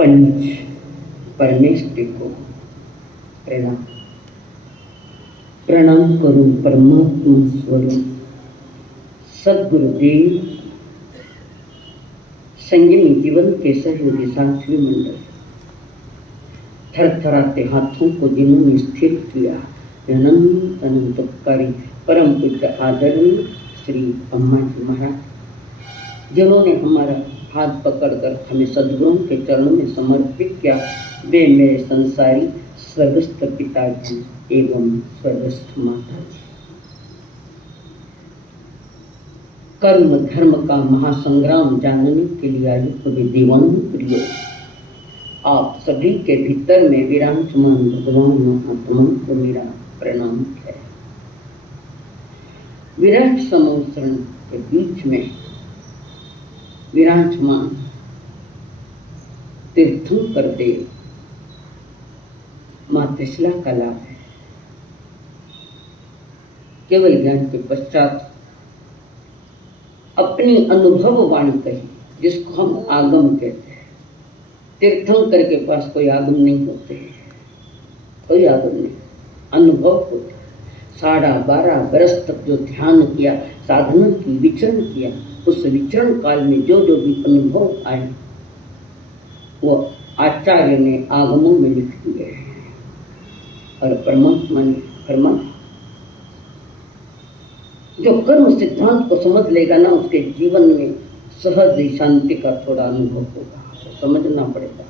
पंच परमेश्वर को प्रणाम प्रणाम करूं। परमात्मा स्वरूप सद्गुरुदेव, संयमी जीवन के सहयोगी साथी मंडल, थरथराते हाथों को जिन्होंने स्थिर किया, अनंत अनंत उपकारी परम पूज्य आदरणीय श्री अम्मा जी महाराज, जिन्होंने हमारा हाथ पकड़कर हमें सद्गुरुओं के चरणों में समर्पित किया, वे मेरे संसारी स्वर्गस्थ पिताजी एवं स्वर्गस्थ माता जी। कर्म धर्म का महासंग्राम जानने के लिए आयुक्त विद्वान प्रिय, आप सभी के भीतर में विराजमान भगवान महात्मा को मेरा प्रणाम है। विराट समुद्र के बीच में विराजमान तीर्थंकर देव माँ त्रिशला का लाभ है। केवल ज्ञान के पश्चात अपनी अनुभव वाणी कही, जिसको हम आगम कहते हैं। तीर्थंकर के पास कोई आगम नहीं होते, कोई आगम नहीं, अनुभव होते। 12.5 बरस तक जो ध्यान किया, साधना की, विचरण किया, उस विचरण काल में जो जो भी अनुभव आए वो आचार्य ने आगमों में लिख दिए हैं। और परमात्मा ने फरमाया, जो कर्म सिद्धांत को समझ लेगा ना, उसके जीवन में सहज शांति का थोड़ा अनुभव होगा। तो समझना पड़ेगा,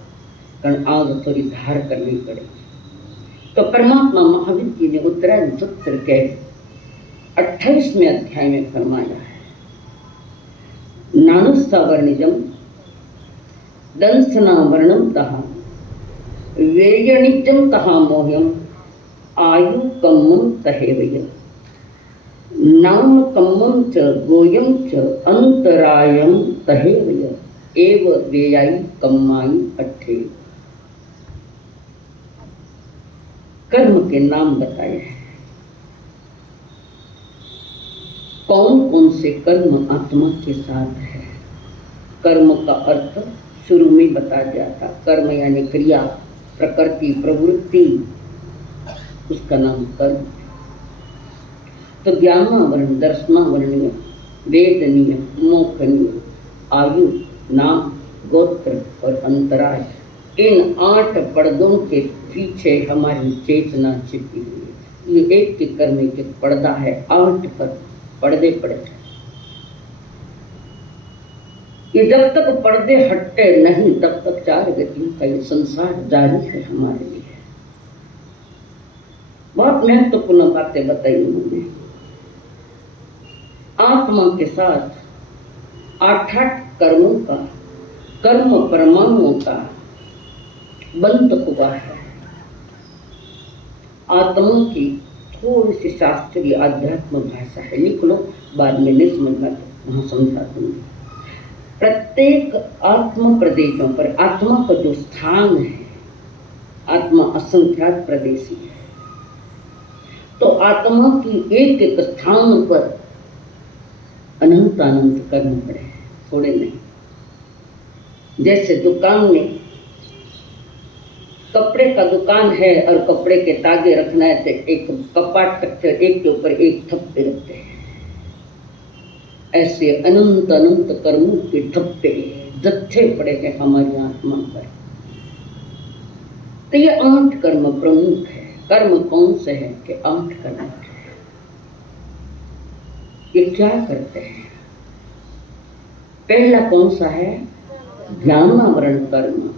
कारण आग थोड़ी धार करनी पड़ेगी। तो परमात्मा महावीर जी ने उत्तरायण सूत्र के 28वें अध्याय में फरमाया है, नानस्सावर्णिजम दंसना वर्णम तहा वेयणिजम तहा मोह्यम आयु कम्मम तहेवय नाम कम्मम च गोयम च अंतरायम तहेवय एव वेयाई कम्माई अट्ठे। कर्म के नाम बताए हैं, कौन कौन से कर्म आत्मा के साथ है। कर्म का अर्थ शुरू में बता दिया था, कर्म यानी क्रिया, प्रकृति, प्रवृत्ति, उसका नाम कर्म है। तो ज्ञानावरण, दर्शनावरणीय, वेदनीय, मोक्षणीय, आयु, नाम, गोत्र और अंतराय, इन 8 पर्दों के पीछे हमारी चेतना छिपी हुई है। ये एक के कर्म के पर्दा है, 8 पर्दे पड़े। ये जब तक पर्दे हटते नहीं, तब तक 4 गतियों का ये संसार जारी है हमारे लिए। बहुत महत्वपूर्ण बातें बताई उन्होंने। आत्मा के साथ 8 कर्मों का, कर्म परमाणुओं का बंध हुआ है। आत्मा की थोड़ी सी शास्त्रीय आध्यात्म भाषा है, लिख लो, बाद में नहीं समझना तो वहाँ समझा दूंगी। प्रत्येक आत्म प्रदेशों पर आत्मा का जो स्थान है, आत्मा असंख्यात प्रदेशी है। तो आत्मा की एक एक स्थान पर अनंत अनंत कर्म पड़े हैं, थोड़े नहीं। जैसे दुकान में कपड़े का दुकान है और कपड़े के तागे रखना है तो एक कपाट रखते, एक के ऊपर एक थप्पे रखते हैं। ऐसे अनंत अनंत कर्मों के थप्पे, जत्थे पड़े हैं हमारी आत्मा पर। तो ये 8 कर्म प्रमुख है। कर्म कौन से है कि 8 कर्म है। ये क्या करते हैं? पहला कौन सा है? ज्ञानावरण कर्म।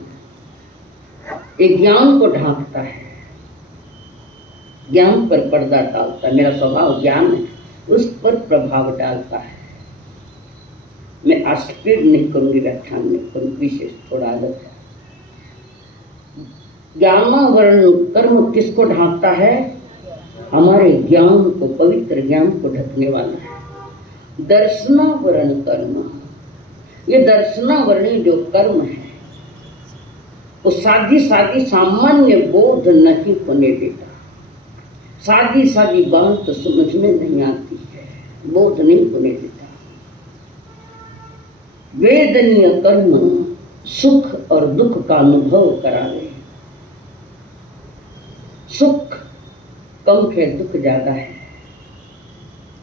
ये ज्ञान को ढांकता है, ज्ञान पर पर्दा डालता है। मेरा स्वभाव ज्ञान है, उस पर प्रभाव डालता है। मैं आज स्पीड नहीं करूंगी व्याख्यान में, कोई विशेष थोड़ा अलग है। ज्ञानावरण कर्म किसको ढांकता है? हमारे ज्ञान को, पवित्र ज्ञान को ढकने वाला है। दर्शनावरण कर्म, ये दर्शनावरणी जो कर्म है वो सादी सामान्य बोध नहीं होने देता। सादी बात तो समझ में नहीं आती है, बोध नहीं होने देता। वेदनीय कर्म सुख और दुख का अनुभव करावे। सुख कम है, दुख ज्यादा है।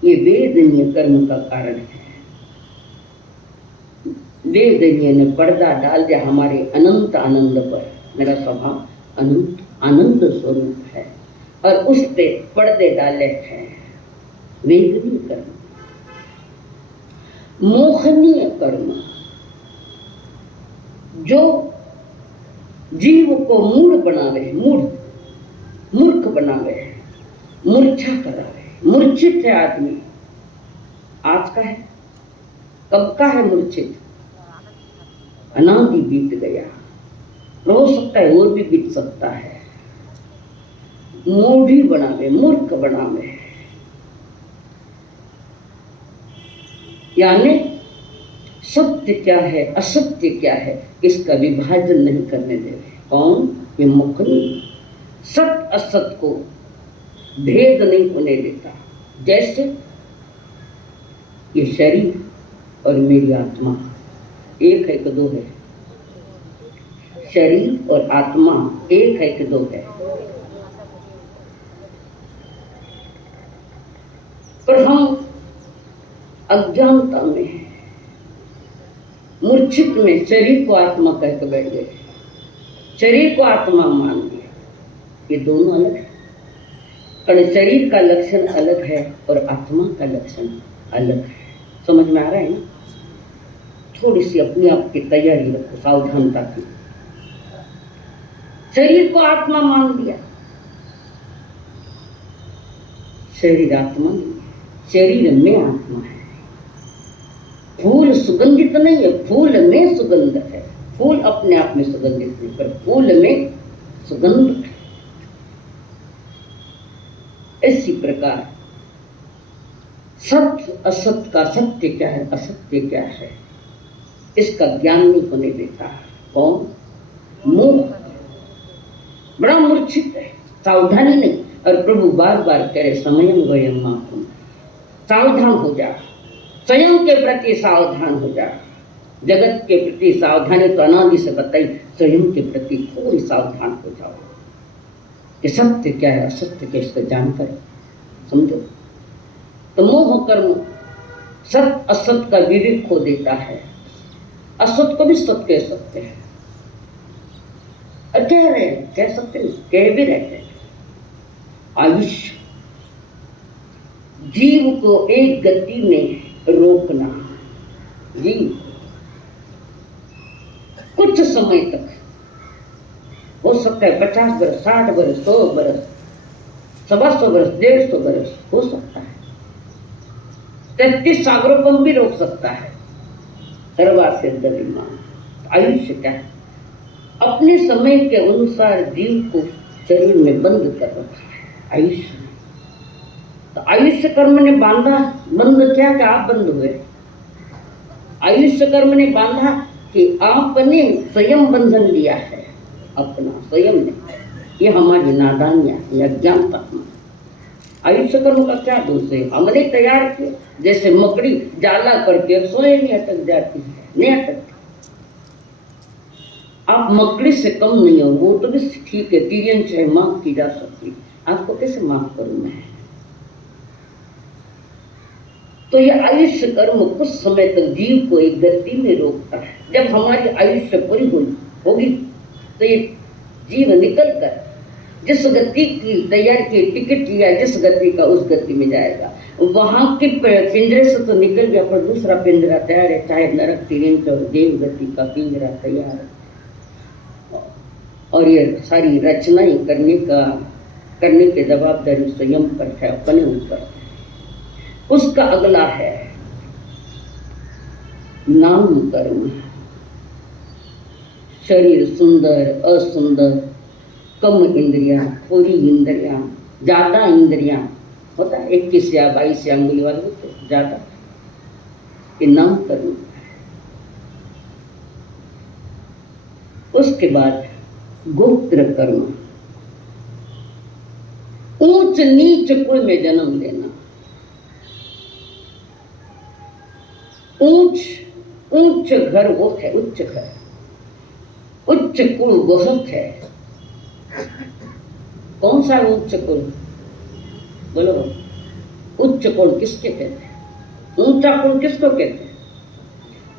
ये वेदनीय कर्म का कारण है। वेदनीय ने पर्दा डाल दिया हमारे अनंत आनंद पर। मेरा स्वभाव अनंत आनंद स्वरूप है और उस पे पर्दे डाले हैं वेदनीय कर्म। मोहनीय कर्म जो जीव को मूढ़ बनावे, मूर्ख बनावे, मूर्छा करावे। मूर्छित है आदमी, आज का है, कब का है मूर्छित? अनादि बीत गया, हो सकता है और भी बीत सकता है। मूढ़ी बनावे, मूर्ख बनावे, यानी सत्य क्या है असत्य क्या है इसका विभाजन नहीं करने देवे। कौन? ये मुखनी सत असत को भेद नहीं होने देता। जैसे ये शरीर और मेरी आत्मा एक है कि दो है? शरीर और आत्मा एक है कि दो है? पर हम अज्ञानता में, मूर्छित में शरीर को आत्मा कह के बैठ गए, शरीर को आत्मा मान लिया। ये दोनों अलग है। कारण शरीर का लक्षण अलग है और आत्मा का लक्षण अलग है। समझ में आ रहा है ना? थोड़ी सी अपने आप की तैयारी रखो, सावधानता की। शरीर को आत्मा मान लिया, शरीर आत्मा नहीं है, शरीर में आत्मा है। फूल सुगंधित नहीं है, फूल में सुगंध है। फूल अपने आप में सुगंधित नहीं, पर फूल में सुगंध है। इसी प्रकार सत्य असत्य का, सत्य क्या है असत्य क्या है इसका ज्ञान नहीं होने देता। कौन? मूर्ख, बड़ा मूर्छित है, सावधानी नहीं। और प्रभु बार बार कह रहे समयं वयं मातुम, सावधान हो जा, स्वयं के प्रति सावधान हो जा। जगत के प्रति सावधानी तो अनादि से बताई, स्वयं के प्रति थोड़ी सावधान हो जाओ कि सत्य क्या है असत्य क्या इसका जानकर समझो। तो मोह कर्म सत्य असत्य का विवेक खो देता है। असत्य को भी सत्य कह सकते हैं और कह रहे हैं, कह सकते हैं, कह भी रहते हैं। आयुष्य जीव को एक गति में रोकना, जीव कुछ समय तक, हो सकता है 50 बरस, 60 बरस, 100 बरस, 125 बरस, 150 बरस हो सकता है। 33 सागरों को भी रोक सकता है। सर्वा सिद्ध विमान। आयुष्य क्या है? अपने समय के अनुसार जीव को शरीर में बंद कर रखा है आयुष्य। तो आयुष्य कर्म ने बांधा, बंद क्या कि आप बंद हुए। आयुष्य कर्म ने बांधा कि आपने स्वयं बंधन लिया है, अपना स्वयं ने। ये हमारी नादानियां, ये अज्ञानता। आयुष्य कर्म का क्या दोष है? हमने तैयार किया, जैसे मकड़ी जाला करके स्वयं ही अटक जाती है, नहीं अटकती। आप मकड़ी से कम नहीं हो, वो तो भी ठीक है, तीन चाहे माफ की जा सकती, आपको कैसे माफ करूं मैं? तो ये आयुष्य कर्म कुछ समय तक जीव को एक गति में रोकता है। जब हमारी आयुष्य पूरी होगी तो ये जीव निकल कर जिस गति की तैयार की टिकट लिया, जिस गति का उस गति में जाएगा। वहां के पिंजरे से तो निकल गया, पर दूसरा पिंजरा तैयार है, चाहे नरक तिरंज और देव गति का पिंजरा तैयार है। और ये सारी रचनाएं करने की जवाबदारी स्वयं पर है, अपने ऊपर। उसका अगला है नाम कर्म। शरीर सुंदर असुंदर, कम इंद्रियां, थोड़ी इंद्रियां, ज्यादा इंद्रियां, होता है 21 या 22 या अंगुली वाले होते ज्यादा, ये नाम कर्म। उसके बाद गोत्र कर्म, ऊंच नीच कुल में जन्म लेना। ऊंच घर वो है उच्च घर, उच्च कुल बहुत है। कौन सा उच्च कुल? बोलो, उच्च कुल किसके कहते हैं? ऊंचा कुल किसको कहते हैं?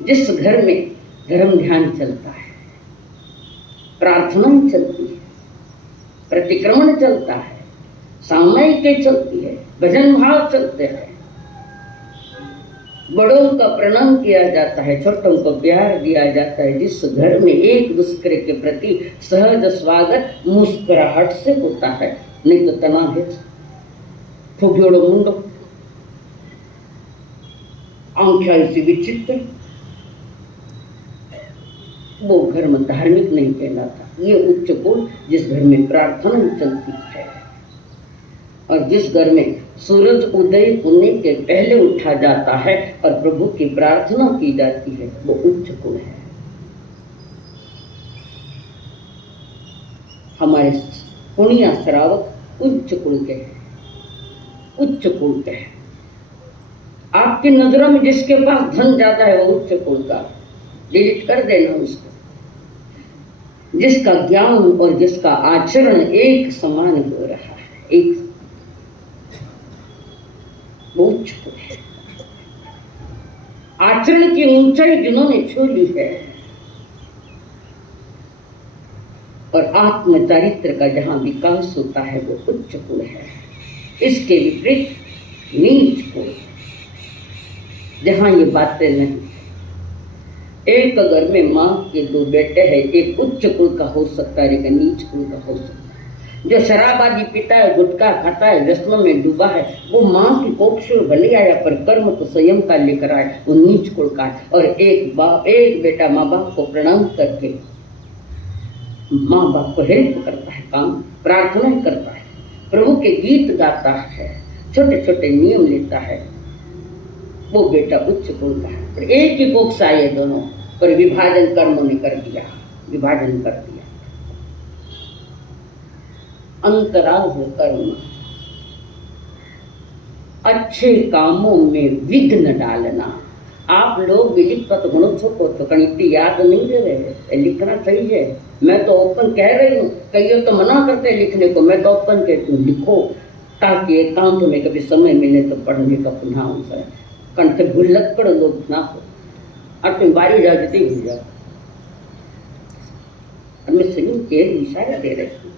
जिस घर में धर्म ध्यान चलता है, प्रार्थना चलती है, प्रतिक्रमण चलता है, सामयिक चलती है, भजन भाव चलते हैं, बड़ों का प्रणाम किया जाता है, छोटों को प्यार दिया जाता है, जिस घर में एक दूसरे के प्रति सहज स्वागत मुस्कुराहट से होता है, नहीं तो तनाव है, फुग्योड़ो मुंडो, आंखें ऐसी विचित्र, वो घर में धार्मिक नहीं कहलाता। ये उच्च कुल जिस घर में प्रार्थना चलती है और जिस घर में सूरज उदय होने के पहले उठा जाता है और प्रभु की प्रार्थना की जाती है, वो उच्च कुल है। हमारे पुण्य श्रावक उच्च कुल के हैं, उच्च कुल के हैं। आपकी नजरों में जिसके पास धन ज्यादा है वो उच्च कुल का, डिलीट कर देना उसको। जिसका ज्ञान और जिसका आचरण एक समान हो रहा है, एक उच्च कुल है। आचरण की ऊंचाई जिन्होंने छू ली है और आत्म चरित्र का जहां विकास होता है वो उच्च कुल है। इसके विपरीत नीच कुल, जहां ये बातें नहीं। एक घर में माँ के दो बेटे हैं, एक उच्च कुल का हो सकता है, एक नीच कुल का हो सकता है। जो शराब आदि पीता है, गुटखा खाता है, व्यसनों में डूबा है, वो माँ की कोख से भले आया पर कर्म को संयम का लेकर आए, वो नीच कुल का है। और एक बेटा माँ बाप को प्रणाम करके माँ बाप को हेल्प करता है, काम प्रार्थना करता है, प्रभु के गीत गाता है, छोटे छोटे नियम लेता है, वो बेटा उच्च कुल का है। पर एक ही कोख से आए दोनों, पर विभाजन कर्मों ने कर दिया, विभाजन कर दिया। अंतराल है कर्म। अच्छे कामों में विघ्न डालना। आप लोग भी लिखता तो गणोत्सव को तो कहीं याद नहीं दे रहे, लिखना चाहिए। मैं तो ओपन कह रही हूँ, कई तो मना करते लिखने को, मैं तो ओपन कहती हूँ लिखो, ताकि एकांत में कभी समय मिले तो पढ़ने का पुनः अवसर, कंठ भुलक्कड़ लोग ना हो, अपनी बारी जाती भूल जाओ। मैं सही के इशारा दे रही हूँ।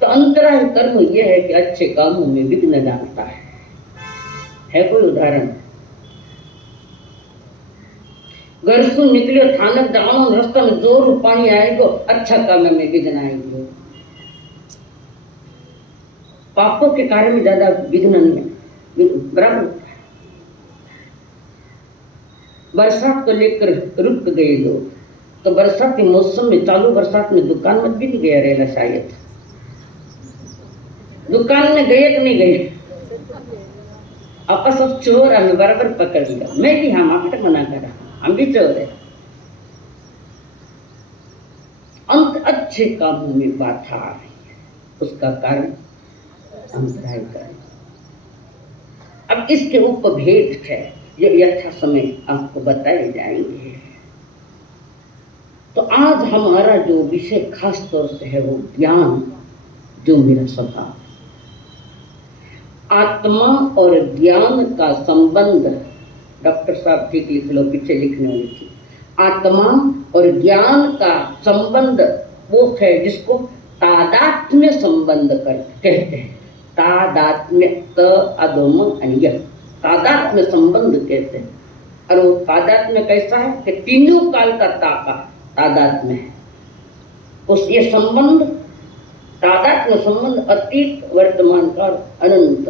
तो अंतराल कर्म यह है कि अच्छे कामों में विघ्न डालता है कोई उदाहरण? घर से निकले थानक जानो, रास्ता में जोर पानी आएगो, अच्छा काम में विघ्न आएंगे। पापों के कार्य में ज्यादा विघ्न नहीं है, बराबर। बरसात को लेकर रुक गए लोग, तो बरसात के मौसम में, चालू बरसात में दुकान मत भी नहीं गया रहेगा शायद। दुकान में गए कि नहीं गए? आपस सब चोर हमें बराबर पकड़ लिया। मैं भी हम आपको मना करा, हम भी चोर है। अंत अच्छे कामों में बाधा आ रही है, उसका कारण अंतराय कर्म। अब इसके उपभेद है, ये यथा समय आपको बताए जाएंगे। तो आज हमारा जो विषय खास तौर से है वो ज्ञान, जो मेरा स्वभाव। आत्मा और ज्ञान का संबंध, डॉक्टर साहब ठीक लिख लो, पीछे लिखने वाली थी। आत्मा और ज्ञान का संबंध वो है जिसको तादात्म्य संबंध कहते हैं। तादात्म्य, त अधोम अन्य, तादात्म्य संबंध कहते हैं। और वो तादात्म्य कैसा है कि तीनों काल का तादात्म्य है। उस ये संबंध, तादात्म्य संबंध अतीत, वर्तमान काल, अनंत।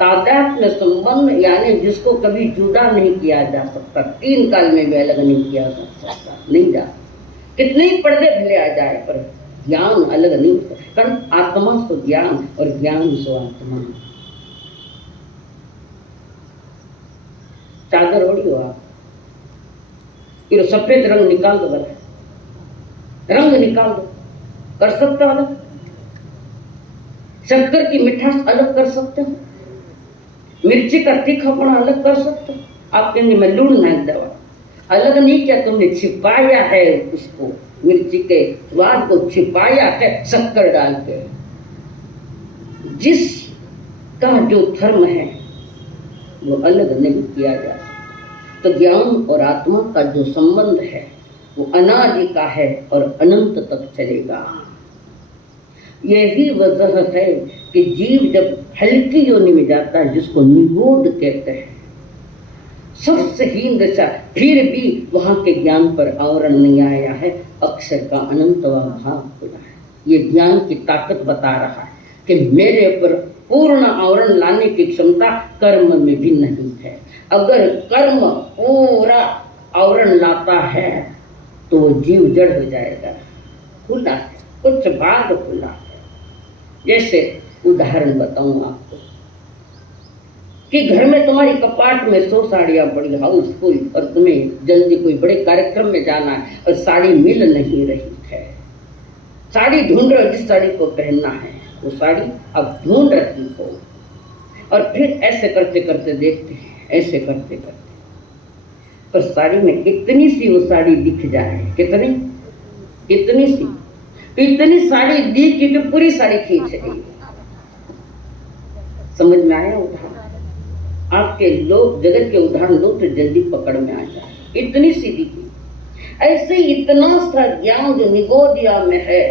तादात्म्य संबंध यानी जिसको कभी जुदा नहीं किया जा सकता, तीन काल में भी अलग नहीं किया जा सकता, नहीं जा, कितने ही पर्दे भले आ जाए पर ज्ञान अलग नहीं होता। कारण आत्मा सो ज्ञान और ज्ञान सो आत्मा। चादर ओढ़ी हो आप, ये सफेद रंग निकाल दो, बस रंग निकाल दो, कर सकते हो अलग? शक्कर की मिठास अलग कर सकते हो, मिर्ची का तीखापना अलग कर सकते हो। आप कहेंगे मैं लूण नाक दवा, अलग नहीं किया, तुमने छिपाया है उसको, मिर्ची के स्वाद को छिपाया है शक्कर डाल के। जिसका जो धर्म है वो अलग नहीं किया जा सकता। तो ज्ञान और आत्मा का जो संबंध है वो अनादि का है और अनंत तक चलेगा। यही वजह है कि जीव जब हल्की योनि में जाता है, जिसको निगोद कहते हैं, सबसे हीन दशा, फिर भी वहां के ज्ञान पर आवरण नहीं आया है, अक्षर का अनंतवा भाव खुला है। ये ज्ञान की ताकत बता रहा है कि मेरे ऊपर पूर्ण आवरण लाने की क्षमता कर्म में भी नहीं है। अगर कर्म पूरा आवरण लाता है तो वो जीव जड़ हो जाएगा। खुला है, कुछ भाग खुला है। जैसे उदाहरण बताऊं आपको कि घर में तुम्हारी कपाट में 100 साड़ियां पड़ी, हाउसफुल, और तुम्हें जल्दी कोई बड़े कार्यक्रम में जाना है और साड़ी मिल नहीं रही है। साड़ी ढूंढ रहे हो, जिस साड़ी को पहनना है वो साड़ी अब ढूंढ रही हो, और फिर ऐसे करते करते देखते हैं, ऐसे करते करते पर साड़ी में इतनी सी वो साड़ी दिख जाए, कितनी इतनी सी, इतनी साड़ी दिख कि पूरी साड़ी खींच रही। समझ में आया उदाहरण? आपके लोग जगत के उदाहरण लो तो जल्दी पकड़ में आ जाए। इतनी सी दिखी। ऐसे इतना सा ज्ञान जो निगोदिया में है,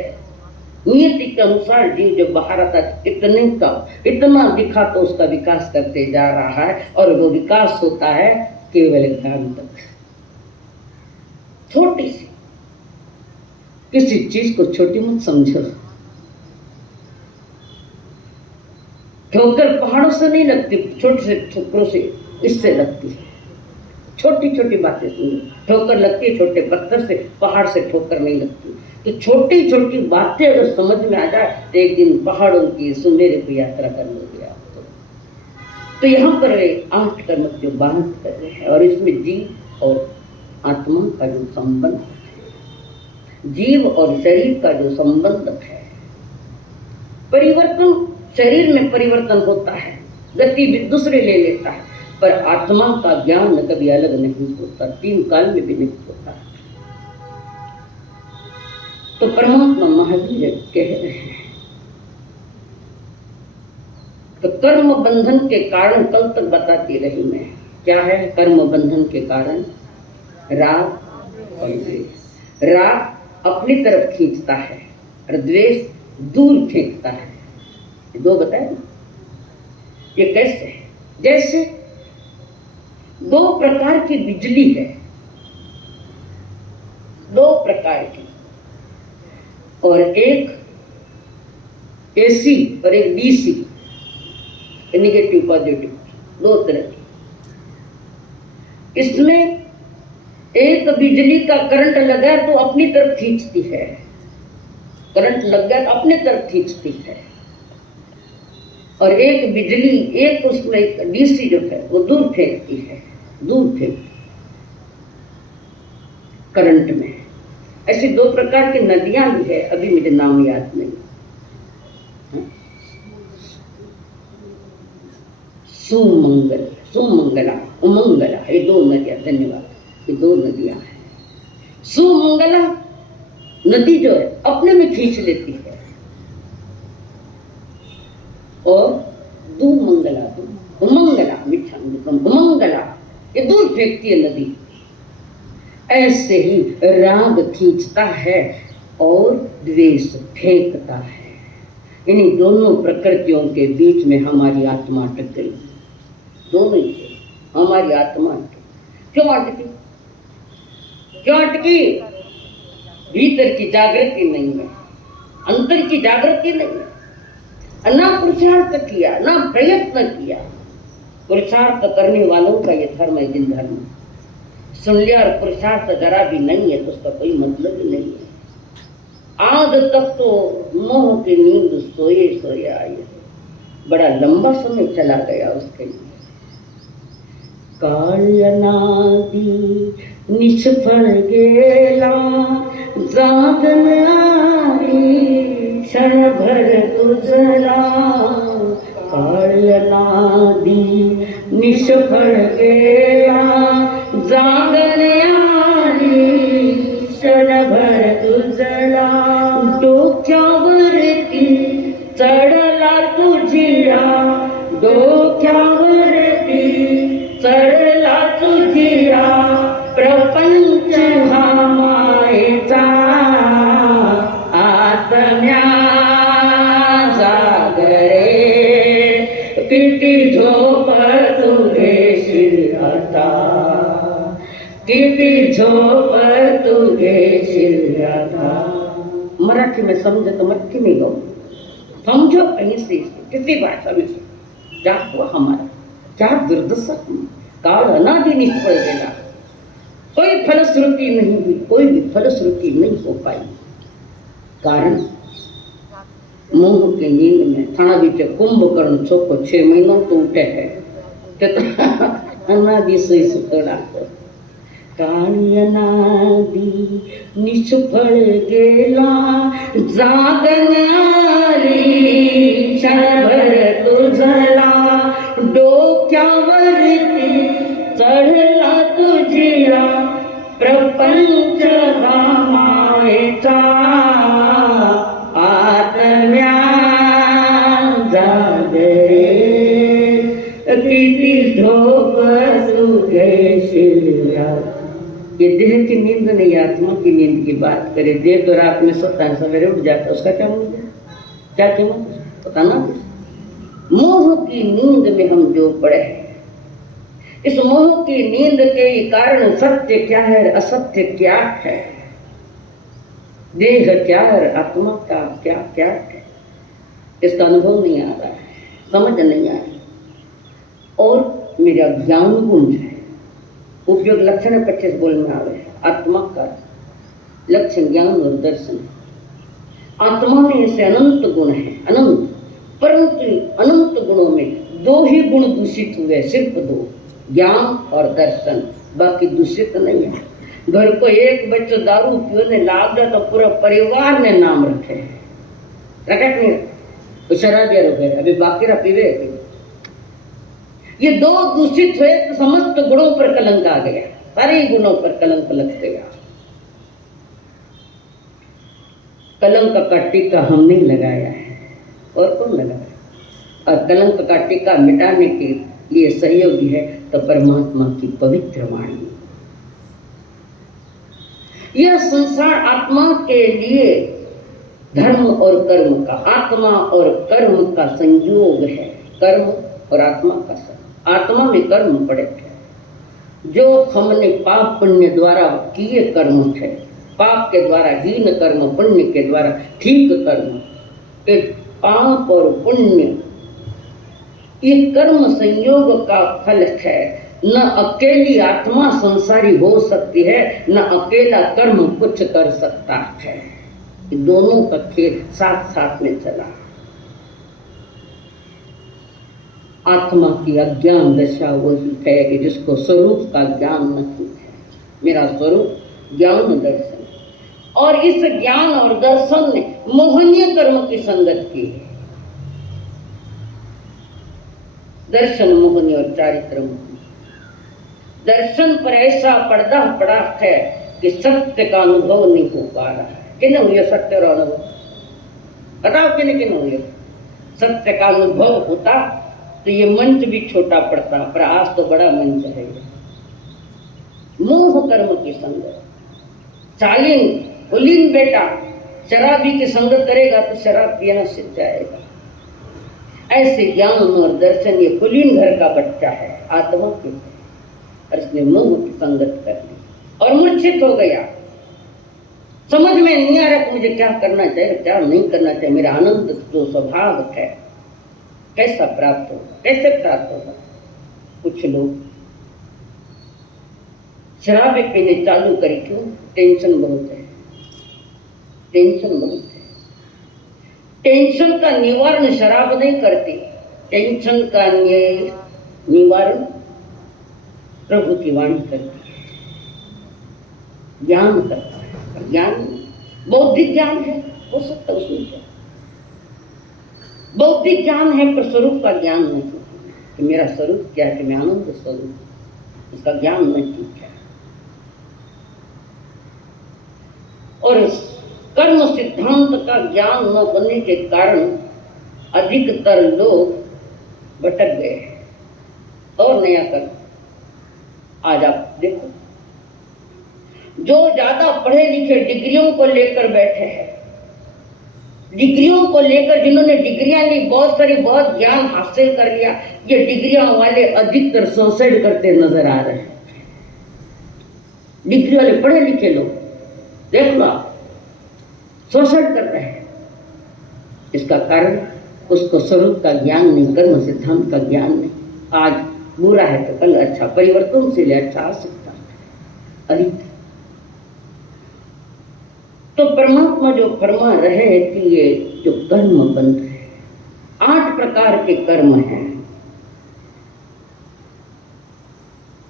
नियति के अनुसार जीव जब बाहर आता है, इतने का इतना दिखा तो उसका विकास करते जा रहा है, और वो विकास होता है केवल ज्ञान तक। छोटी सी किसी चीज को छोटी मत समझो। ठोकर पहाड़ों से नहीं लगती, छोटे से ठोकरों से इससे लगती है। छोटी छोटी बातें सुनो, ठोकर लगती है छोटे पत्थर से, पहाड़ से ठोकर नहीं लगती। तो छोटी छोटी बातें अगर समझ में आ जाए तो एक दिन पहाड़ों की सुनहरे को यात्रा कर लोगे आप। तो यहाँ पर 8 कर्म जो बांध कर रहे हैं, और इसमें जीव और आत्मा का जो संबंध है, जीव और शरीर का जो संबंध है, परिवर्तन शरीर में परिवर्तन होता है, गति भी दूसरे ले लेता है, पर आत्मा का ज्ञान कभी अलग नहीं होता, 3 काल में भी नहीं होता। तो परमात्मा महावीर कह रहे हैं, तो कर्म बंधन के कारण कल तक बताती रही मैं, क्या है कर्म बंधन के कारण? राग और द्वेष। राग अपनी तरफ खींचता है और द्वेष दूर फेंकता है। 2 बताए ना, ये कैसे है? जैसे 2 प्रकार की बिजली है, 2 प्रकार की, और एक एसी और एक डीसी, नेगेटिव पॉजिटिव, 2 तरह की। इसमें एक बिजली का करंट लगा तो अपनी तरफ खींचती है, करंट लग गया तो अपनी तरफ खींचती है, और एक बिजली, एक उसमें एक डीसी जो है वो दूर फेंकती है, दूर फेंकती करंट में। ऐसी 2 प्रकार की नदियां भी है, अभी मुझे नाम याद नहीं। सुमंगल, सुमंगला, उमंगला, ये 2 नदियां, धन्यवाद, ये 2 नदियां हैं। सुमंगला नदी जो है अपने में खींच लेती है, और दुमंगला, उमंगला, मीठा उमंगला, ये दूर फेंकती है नदी। ऐसे ही राग खींचता है और द्वेष फेंकता है। इन्हीं दोनों प्रकृतियों के बीच में हमारी आत्मा अटक गई। दोनों ही हमारी आत्मा क्यों अटकी? क्यों अटकी? भीतर की जागृति नहीं है, अंतर की जागृति नहीं है, ना पुरुषार्थ किया, ना प्रयत्न किया। पुरुषार्थ करने वालों का ये धर्म है, जिन धर्म सुन लिया और पुरुषार्थ जरा भी नहीं है तो उसका कोई मतलब ही नहीं है। आज तक तो मोह की नींद सोए सोए आई, बड़ा लंबा समय चला गया उसके लिए। काळनादी निष्फळ गेला, जागन आली क्षणभर तुझला। काळनादी निष्फळ गेला, जागन झोप तुगे शिरता, कीर्ती झोप तुगे शिरता। मराठी में समझे तो मराठी में गाओ, समझो कहीं से किसी भाषा में। क्या हुआ हमारा, क्या दुर्दशा, काल अनादि निष्फल गेला, कोई फलश्रुति नहीं हुई, कोई भी फलश्रुति नहीं हो पाई। कारण मोह के नींद में थाना बीच कुंभकर्ण छोको 6 महीनों तो उठे है अनादि से सुतड़ा काली अनादि निष्फळ गेला, जागणारी क्षणभर तुझला, डोक्यावरती चढला तुझिया प्रपंच मायेचा, आत्म्या जागरे किती झोप तुगे शिरता। ये देह की नींद नहीं, आत्मा की नींद की बात करे। देह तो रात में सोता है, सवेरे उठ जाता है, उसका क्या मतलब, क्या कीमत पता ना। मोह की नींद में हम जो पड़े हैं, इस मोह की नींद के कारण सत्य क्या है, असत्य क्या है, देह क्या है, आत्मा का क्या क्या है, इसका अनुभव नहीं आ रहा है, समझ नहीं आ रही। और मेरा ज्ञान गुंज है, उपयोग लक्षण 25 बोल में आवे। आत्मा का लक्षण ज्ञान और दर्शन। आत्मा में ऐसे अनंत गुण है, अनंत, परंतु अनंत गुणों में 2 ही गुण दूषित हुए, सिर्फ 2, ज्ञान और दर्शन, बाकी दूषित नहीं है। घर को एक बच्चों दारू पीने लाग गया तो पूरा परिवार ने नाम रखे, रखा नहीं, तो शराबिया हो गए, अभी बाकी रहा पीवे। ये 2 दूषित हुए तो समस्त गुणों पर कलंक आ गया, सारे गुणों पर कलंक लग गया। कलंक का टीका हमने लगाया है, और कौन लगाया? और कलंक का टीका मिटाने के लिए सहयोगी है तो परमात्मा की पवित्र वाणी। यह संसार आत्मा के लिए धर्म और कर्म का, आत्मा और कर्म का संयोग है, कर्म और आत्मा का संयोग। आत्मा में कर्म पड़े थे, जो हमने पाप पुण्य द्वारा किए कर्म थे, पाप के द्वारा हीन कर्म, पुण्य के द्वारा ठीक कर्म, एक पाप और पुण्य ये कर्म संयोग का फल है। न अकेली आत्मा संसारी हो सकती है, न अकेला कर्म कुछ कर सकता है, दोनों का खेल साथ साथ में चला। आत्मा की अज्ञान दशा वही है कि जिसको स्वरूप का ज्ञान नहीं है। मेरा स्वरूप ज्ञान दर्शन, और इस ज्ञान और दर्शन ने मोहनीय कर्म की संगत की है। दर्शन मोहनीय और चारित्र मोहनीय। दर्शन पर ऐसा पर्दा पड़ा है कि सत्य का अनुभव नहीं हो पा रहा है। किन हुई सत्य और अनुभव, बताओ किन किन हुई? सत्य का अनुभव होता तो ये मंच भी छोटा पड़ता, पर आज तो बड़ा मंच है। मोह कर्म की संगत, चालीन कुलीन बेटा शराबी की संगत करेगा तो शराब पीना सीख जाएगा। ऐसे ज्ञान और दर्शन ये कुलीन घर का बच्चा है, आत्मा की, और इसने मोह की संगत कर ली और मूर्छित हो गया। समझ में नहीं आ रहा मुझे क्या करना चाहिए, क्या नहीं करना चाहिए। मेरा आनंद जो स्वभाव है कैसा प्राप्त होगा, कैसे प्राप्त होगा? कुछ लोग शराब पीने चालू करी, क्यों? टेंशन बहुत है, टेंशन बहुत है। टेंशन का निवारण शराब नहीं करती, टेंशन का निवारण प्रभु की वाणी करती है, ज्ञान करता है। ज्ञान बौद्धिक ज्ञान है, हो सकता है उसमें क्या, बौद्धिक ज्ञान है पर स्वरूप का ज्ञान नहीं कि मेरा स्वरूप क्या है, कि मैं आनंद स्वरूप, इसका ज्ञान नहीं है। और कर्म सिद्धांत का ज्ञान न होने के कारण अधिकतर लोग भटक गए हैं। और नया कर्म आज आप देखो, जो ज्यादा पढ़े लिखे डिग्रियों को लेकर बैठे हैं, डिग्रियों को लेकर जिन्होंने डिग्रियां ली, बहुत सारी, बहुत ज्ञान हासिल कर लिया, ये डिग्रियां वाले अधिकतर सुसाइड करते नजर आ रहे हैं। डिग्री वाले पढ़े लिखे लोग देख लो आप, सुसाइड कर रहे हैं। इसका कारण उसको स्वरूप का ज्ञान नहीं, कर्म सिद्धांत का ज्ञान नहीं। आज बुरा है तो कल अच्छा, परिवर्तनशील है, अच्छा आ सकता है। अधिक तो परमात्मा जो फरमा रहे कि ये जो कर्म बंध है, 8 प्रकार के कर्म हैं।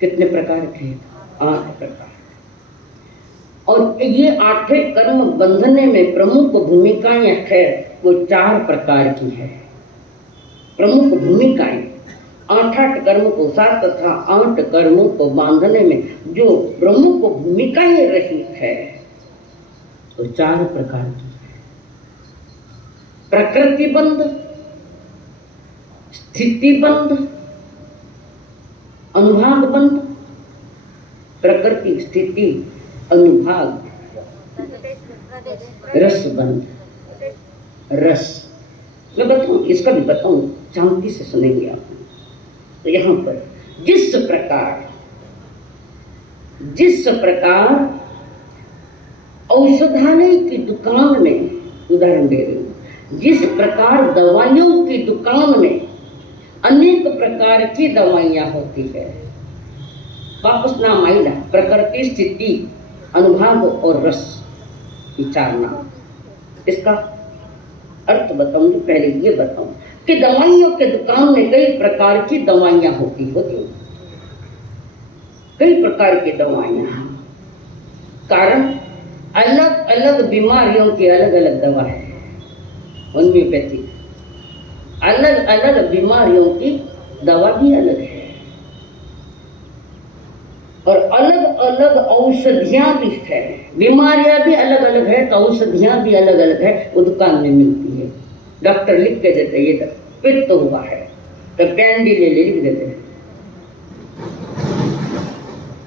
कितने प्रकार के? 8 प्रकार। और ये 8 कर्म बंधने में प्रमुख भूमिकाएं है वो 4 प्रकार की है। प्रमुख भूमिकाएं 8 कर्म को साथ तथा 8 कर्मों को बांधने में जो प्रमुख भूमिकाएं रही है तो 4 प्रकार की है। प्रकृति बंध, स्थिति बंध, अनुभाग बंध। प्रकृति, स्थिति, अनुभाग, रस बंध। रस मैं बताऊं, इसका भी बताऊं, शांति से सुनेंगे आप। तो यहां पर जिस प्रकार औषधालय की दुकान में, उदाहरण दे रही हूं, जिस प्रकार दवाइयों की दुकान में अनेक प्रकार की दवाइयां होती है, वापस नाम आइला, प्रकृति, स्थिति, अनुभाग और रस, ये 4 नाम। इसका अर्थ बताऊं तो पहले ये बताऊं कि दवाइयों के दुकान में कई प्रकार की दवाइयां होती कई प्रकार की दवाइयां। कारण अलग अलग बीमारियों की अलग अलग दवा है। होम्योपैथी, अलग अलग बीमारियों की दवा भी अलग है और अलग अलग औषधियां भी है। बीमारियां भी अलग अलग है तो औषधियां भी अलग अलग है, वो दुकान में मिलती है। डॉक्टर लिख के देते, ये तो पित्त हुआ है तो कैंडी ले लिख देते हैं।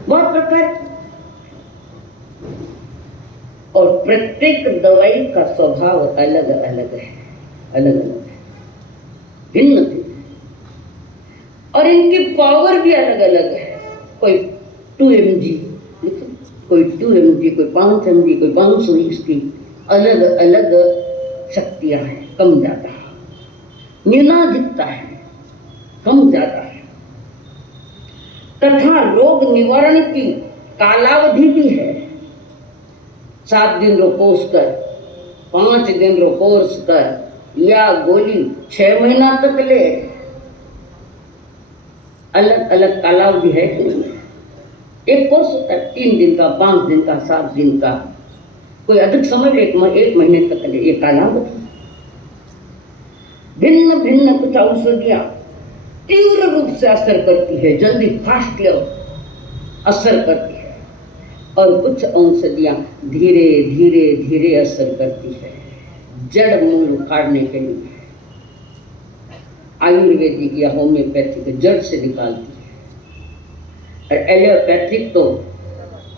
बहुत प्रकार की, और प्रत्येक दवाई का स्वभाव अलग अलग है, अलग अलग है, भिन्न भिन्न, और इनकी पावर भी अलग अलग है। कोई 2 mg, कोई 2 mg, कोई 5 mg, कोई 520 की, अलग अलग शक्तियां हैं, कम ज्यादा, न्यूनाधिकता है, कम ज्यादा है। तथा रोग निवारण की कालावधि भी है। 7 दिन रोकोस कर, 5 दिन रोकोस कर, या गोली 6 महीना तक ले, अलग अलग कालावधि है। एक कोर्स होता है 3 दिन का, 5 दिन का, 7 दिन का, कोई अधिक समय 1 महीने तक ले, ये कालावधि। भिन्न भिन्न कुछ औषधियां तीव्र रूप से असर करती है, जल्दी फास्ट असर करती है, और कुछ औषधियां धीरे धीरे धीरे असर करती है, जड़ मूल उखाड़ने के लिए। आयुर्वेदिक या होम्योपैथिक जड़ से निकालती है, और एलोपैथिक तो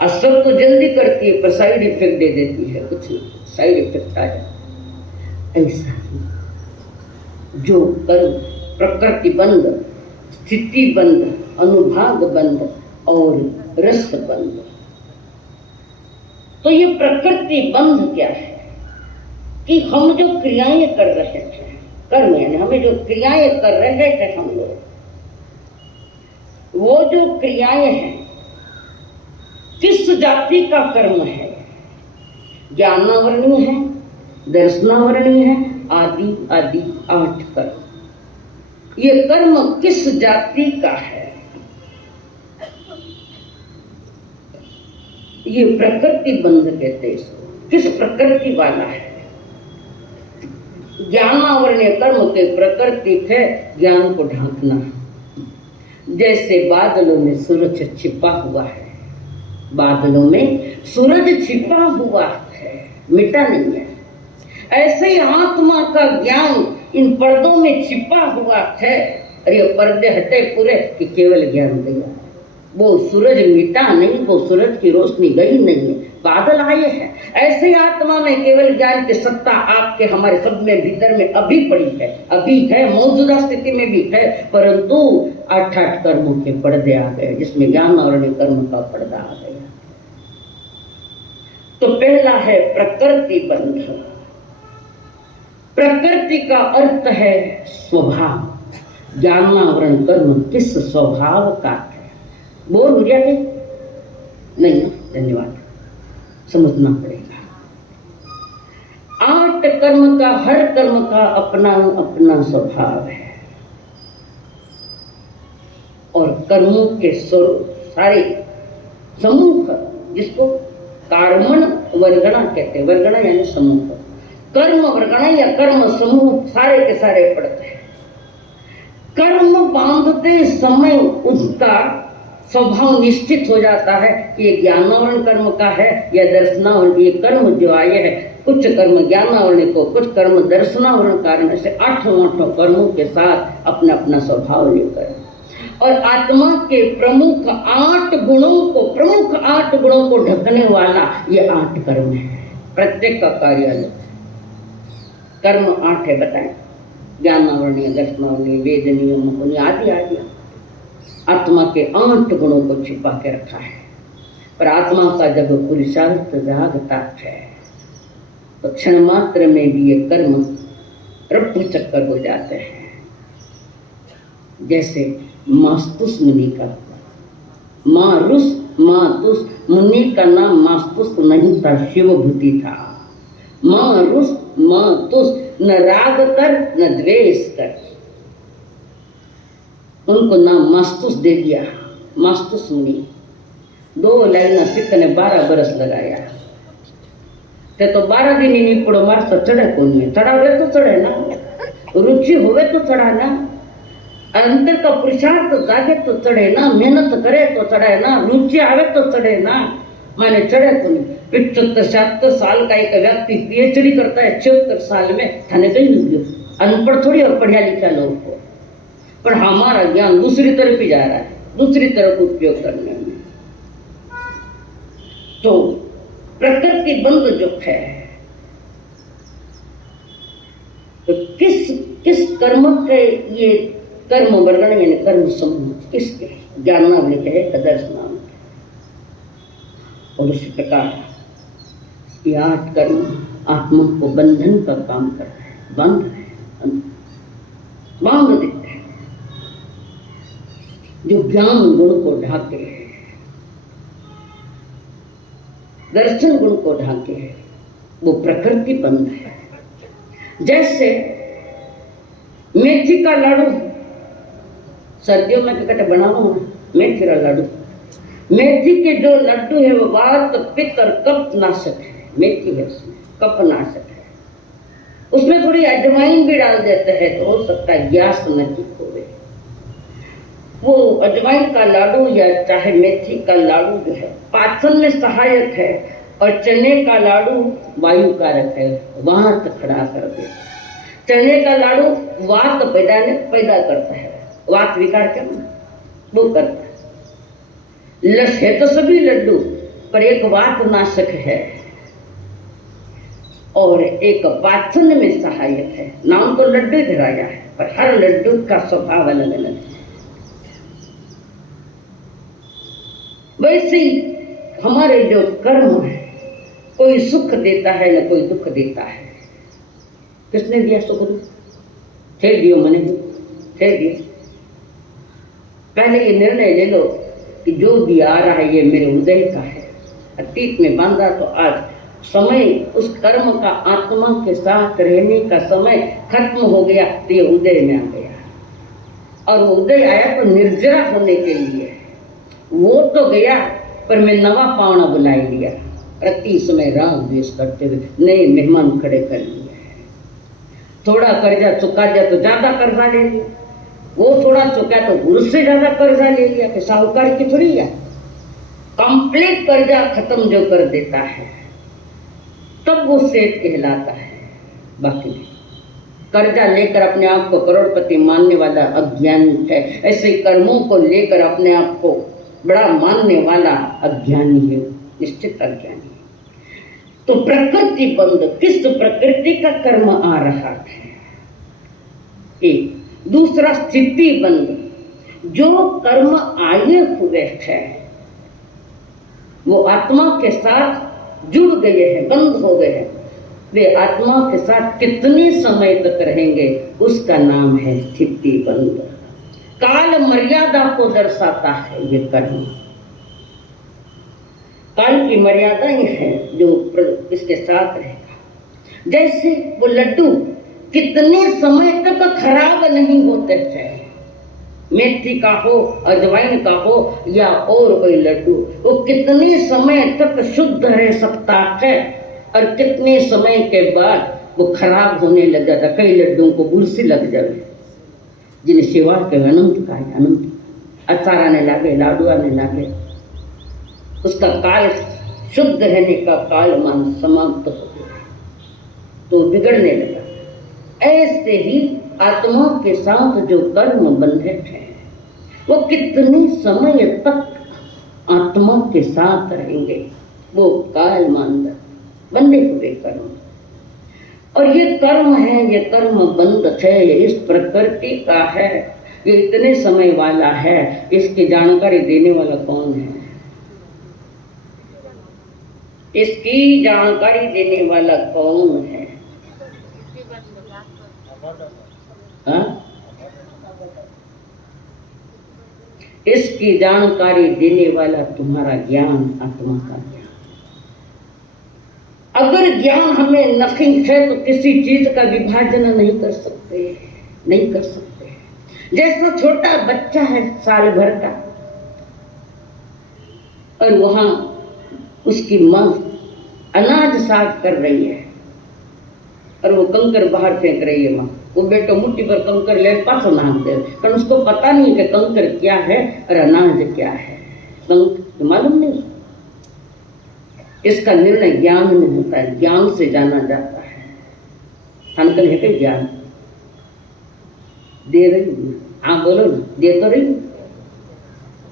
असर तो जल्दी करती है पर साइड इफेक्ट दे देती है, कुछ साइड इफेक्ट आ जाता है। ऐसा ही जो कर्म प्रकृति बंध, स्थिति बंध, अनुभाग बंध और रस बंध। तो ये प्रकृति बंध क्या है कि हम जो क्रियाएं कर रहे थे, कर्म यानी हमें जो क्रियाएं कर रहे थे हम लोग, वो जो क्रियाएं हैं किस जाति का कर्म है? ज्ञानावरणीय है, दर्शनावरणीय है, आदि आदि 8 कर्म। ये कर्म किस जाति का है? ये प्रकृति बंध कहते हैं इसको। किस प्रकृति वाला है? ज्ञानावरणीय कर्म के प्रकृति है ज्ञान को ढांकना। जैसे बादलों में सूरज छिपा हुआ है, बादलों में सूरज छिपा हुआ है, मिटा नहीं है। ऐसे ही आत्मा का ज्ञान इन पर्दों में छिपा हुआ है, और ये पर्दे हटे पूरे कि केवल ज्ञान दिया। वो सूरज मिटा नहीं, वो सूरज की रोशनी गई नहीं है, बादल आए हैं। ऐसे आत्मा में केवल ज्ञान की सत्ता आपके हमारे सब में भीतर में अभी पड़ी है, अभी है, मौजूदा स्थिति में भी है, परंतु 8 कर्मों के पर्दे आ गए, जिसमें ज्ञान और कर्म का पर्दा आ गया। तो पहला है प्रकृति बंध। प्रकृति का अर्थ है स्वभाव। ज्ञानावरण कर्म किस स्वभाव का है? बोर हो गया नहीं? धन्यवाद, समझना पड़ेगा। 8 कर्म का, हर कर्म का अपना अपना स्वभाव है, और कर्मों के सारे समूह, जिसको कर्मण वर्गणा कहते हैं, वर्गणा यानी समूह, कर्म वर्गणा या कर्म समूह सारे के सारे पड़ते हैं। कर्म बांधते समय उसका स्वभाव निश्चित हो जाता है कि ये ज्ञानावरण कर्म का है या दर्शनावरण। ये कर्म जो आए हैं, कुछ कर्म ज्ञानावरण को, कुछ कर्म दर्शनावरण कारण से 8 कर्मों के साथ अपना अपना स्वभाव लेकर, और आत्मा के प्रमुख 8 गुणों को ढकने वाला ये 8 कर्म है। प्रत्येक का कार्यालय कर्म 8 है, बताएं। ज्ञानावरणीय, दर्शनावरणीय, वेदनीय, मुकुनी आदि आदि आत्मा के 8 गुणों को छिपा के रखा है। पर आत्मा का जब पुरुषार्थ जागता है तो क्षण मात्र में भी ये कर्म रफ्फू चक्कर हो जाते हैं। जैसे मास्तुस मुनि का, मातुस मुनि का नाम मास्तुस नहीं था, शिवभूति था। मातुस, न राग कर न द्वेष कर, उनको नाम मास्तुस दे दिया, मास्तुस मुनि। 2 लाइन सिख ने 12 बरस लगाया, तो 12 दिन ही नहीं पड़ो मार चढ़े कौन में, चढ़ावे तो चढ़े ना, रुचि होवे तो चढ़ाना, अंतर का पुरुषार्थ जागे तो चढ़े ना, मेहनत करे तो चढ़े ना, रुचि आवे तो चढ़े ना, मैंने चढ़े तो नहीं। 75-76 साल का एक व्यक्ति पीएचडी करता है 76 साल में, थाने कहीं नहीं, अनपढ़ थोड़ी और पढ़िया लिखा लोग को, पर हमारा ज्ञान दूसरी तरफ ही जा रहा है, दूसरी तरफ उपयोग करने में। तो प्रकृति बंध जो है, तो किस कर्म के ये कर्म वर्गण यानी कर्म समूह किसके? ज्ञानावली के, दर्शनावली के। और उसी प्रकार ये 8 कर्म आत्मा को बंधन का काम कर रहे हैं, बांध देते हैं। जो ज्ञान गुण को ढाके, दर्शन गुण को ढाके, वो प्रकृति बंध है। जैसे मेथी का लाडू, सर्दियों में कटे बनाओ मेथी का लाडू, मेथी के जो लड्डू है वो वात पित्त और कफ नाशक है। मेथी है उसमें कफ नाशक है, उसमें थोड़ी अजवाइन भी डाल देते हैं तो हो सकता है गैस नहीं होवे। वो अजवाइन का लाडू या चाहे मेथी का लाडू जो है पाचन में सहायक है, और चने का लाडू वायु कारक है, वात खड़ा कर दे। चने का लाडू वात पैदा करता है, वात विकार क्या वो करता है। लस है तो सभी लड्डू, पर एक वात नाशक है और एक पाचन में सहायक है। नाम तो लड्डू धराया है, पर हर लड्डू का स्वभाव अलग अलग है। वैसे ही हमारे जो कर्म है, कोई सुख देता है न कोई दुख देता है। किसने दिया सुख दुख? थे दियो मने, थे दियो। पहले ये निर्णय ले लो कि जो भी आ रहा है ये मेरे हृदय का है। अतीत में बांधा तो आज समय उस कर्म का आत्मा के साथ रहने का समय खत्म हो गया, तो ये उदय में आ गया। और वो उदय आया तो निर्जरा होने के लिए, वो तो गया पर मैं नवा पावना बुलाई लिया। प्रति समय राग द्वेष करते हुए नए मेहमान खड़े कर लिए। थोड़ा कर्जा चुका दिया तो ज्यादा कर्जा ले लिया, वो थोड़ा चुका तो उससे ज्यादा कर्जा ले लिया। कि साहूकार की थोड़ी है, कंप्लीट कर्जा खत्म जो कर देता है तब वो सेठ कहलाता है। बाकी कर्जा लेकर अपने आप को करोड़पति मानने वाला अज्ञानी है। ऐसे कर्मों को लेकर अपने आप को बड़ा मानने वाला अज्ञानी है, निश्चित अज्ञानी है। तो प्रकृति बंध, किस प्रकृति का कर्म आ रहा है, एक। दूसरा स्थिति बंध, जो कर्म आए हुए हैं वो आत्मा के साथ जुड़ गए हैं, बंद हो गए हैं, वे आत्मा के साथ कितने समय तक रहेंगे, उसका नाम है स्थिति बंध। काल मर्यादा को दर्शाता है ये कर्म। काल की मर्यादा ही है जो इसके साथ रहेगा। जैसे वो लड्डू कितने समय तक खराब नहीं होते थे, मेथी का हो, अजवाइन का हो या और कोई लड्डू, वो कितने समय तक शुद्ध रह सकता है और कितने समय के बाद वो खराब होने लग जाता। कई लड्डुओं को बुरसी लग जाए, जिन्हें सेवा के अनंत का है, अनंत अचार आने लगे, लाडू आने लगे, उसका काल शुद्ध रहने का काल मान समाप्त हो गया तो बिगड़ने लगा। ऐसे ही आत्मा के साथ जो कर्म बंधे हैं वो कितने समय तक आत्मा के साथ रहेंगे, वो काल मानदंड बंधे हुए कर्म। और ये कर्म है, ये कर्म बंध है, ये इस प्रकृति का है, ये इतने समय वाला है, इसकी जानकारी देने वाला कौन है? इसकी जानकारी देने वाला कौन है? हाँ? इसकी जानकारी देने वाला तुम्हारा ज्ञान, आत्मा का ज्ञान। अगर ज्ञान हमें नहीं है तो किसी चीज का विभाजन नहीं कर सकते, नहीं कर सकते। जैसा छोटा बच्चा है साल भर का और वहां उसकी मां अनाज साफ कर रही है और वो कंकर बाहर फेंक रही है, मां वो बेटो मुट्ठी पर कंकर ले पास नाम दे, पर उसको पता नहीं कि कंकर क्या है और अनाज क्या है, कंकर मालूम नहीं। इसका निर्णय ज्ञान में होता है, ज्ञान से जाना जाता है। अंकल है कि ज्ञान दे रही हूँ, हाँ बोलो ना, दे तो रही हूँ,